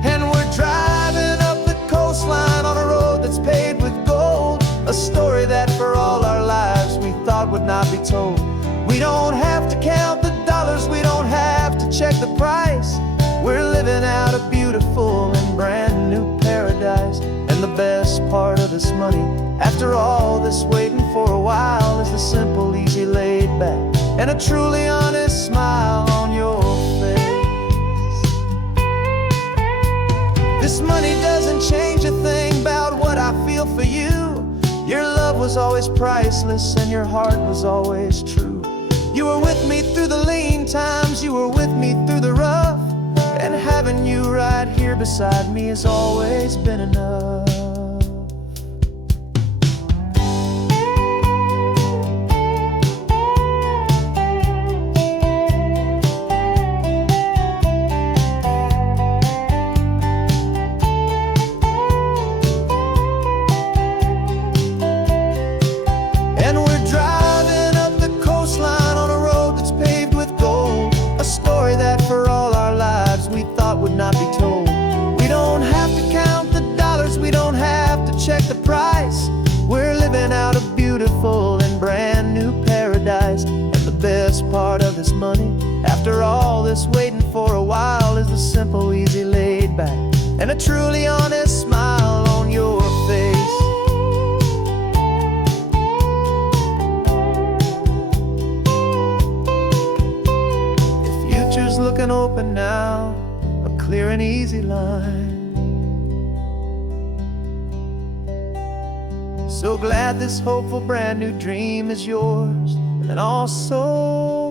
And we're driving up the coastline on a road that's paved with gold, a story that for all our lives we thought would not be told. We don't have to count the dollars, we don't have to check the price. We're living out a beautiful and brand new paradise. And the best part of this money, after all this waiting for a while, is the simple, easy, laid back, and a truly honest smile on your face. This money doesn't change a thing about what I feel for you. Your love was always priceless and your heart was always true. You were with me through the lean times, you were with me through the rough, and having you right here beside me has always been enough. And we're driving up the coastline on a road that's paved with gold, a story that for all our lives we thought would not be told. We don't have to count the dollars, we don't have to check the price. We're living out a beautiful and brand new paradise. And the best part of this money, after all this waiting for a while, is the simple, easy, laid back, and a truly honest smile on your face. Future's looking open now, a clear and easy line. So glad this hopeful brand new dream is yours, and also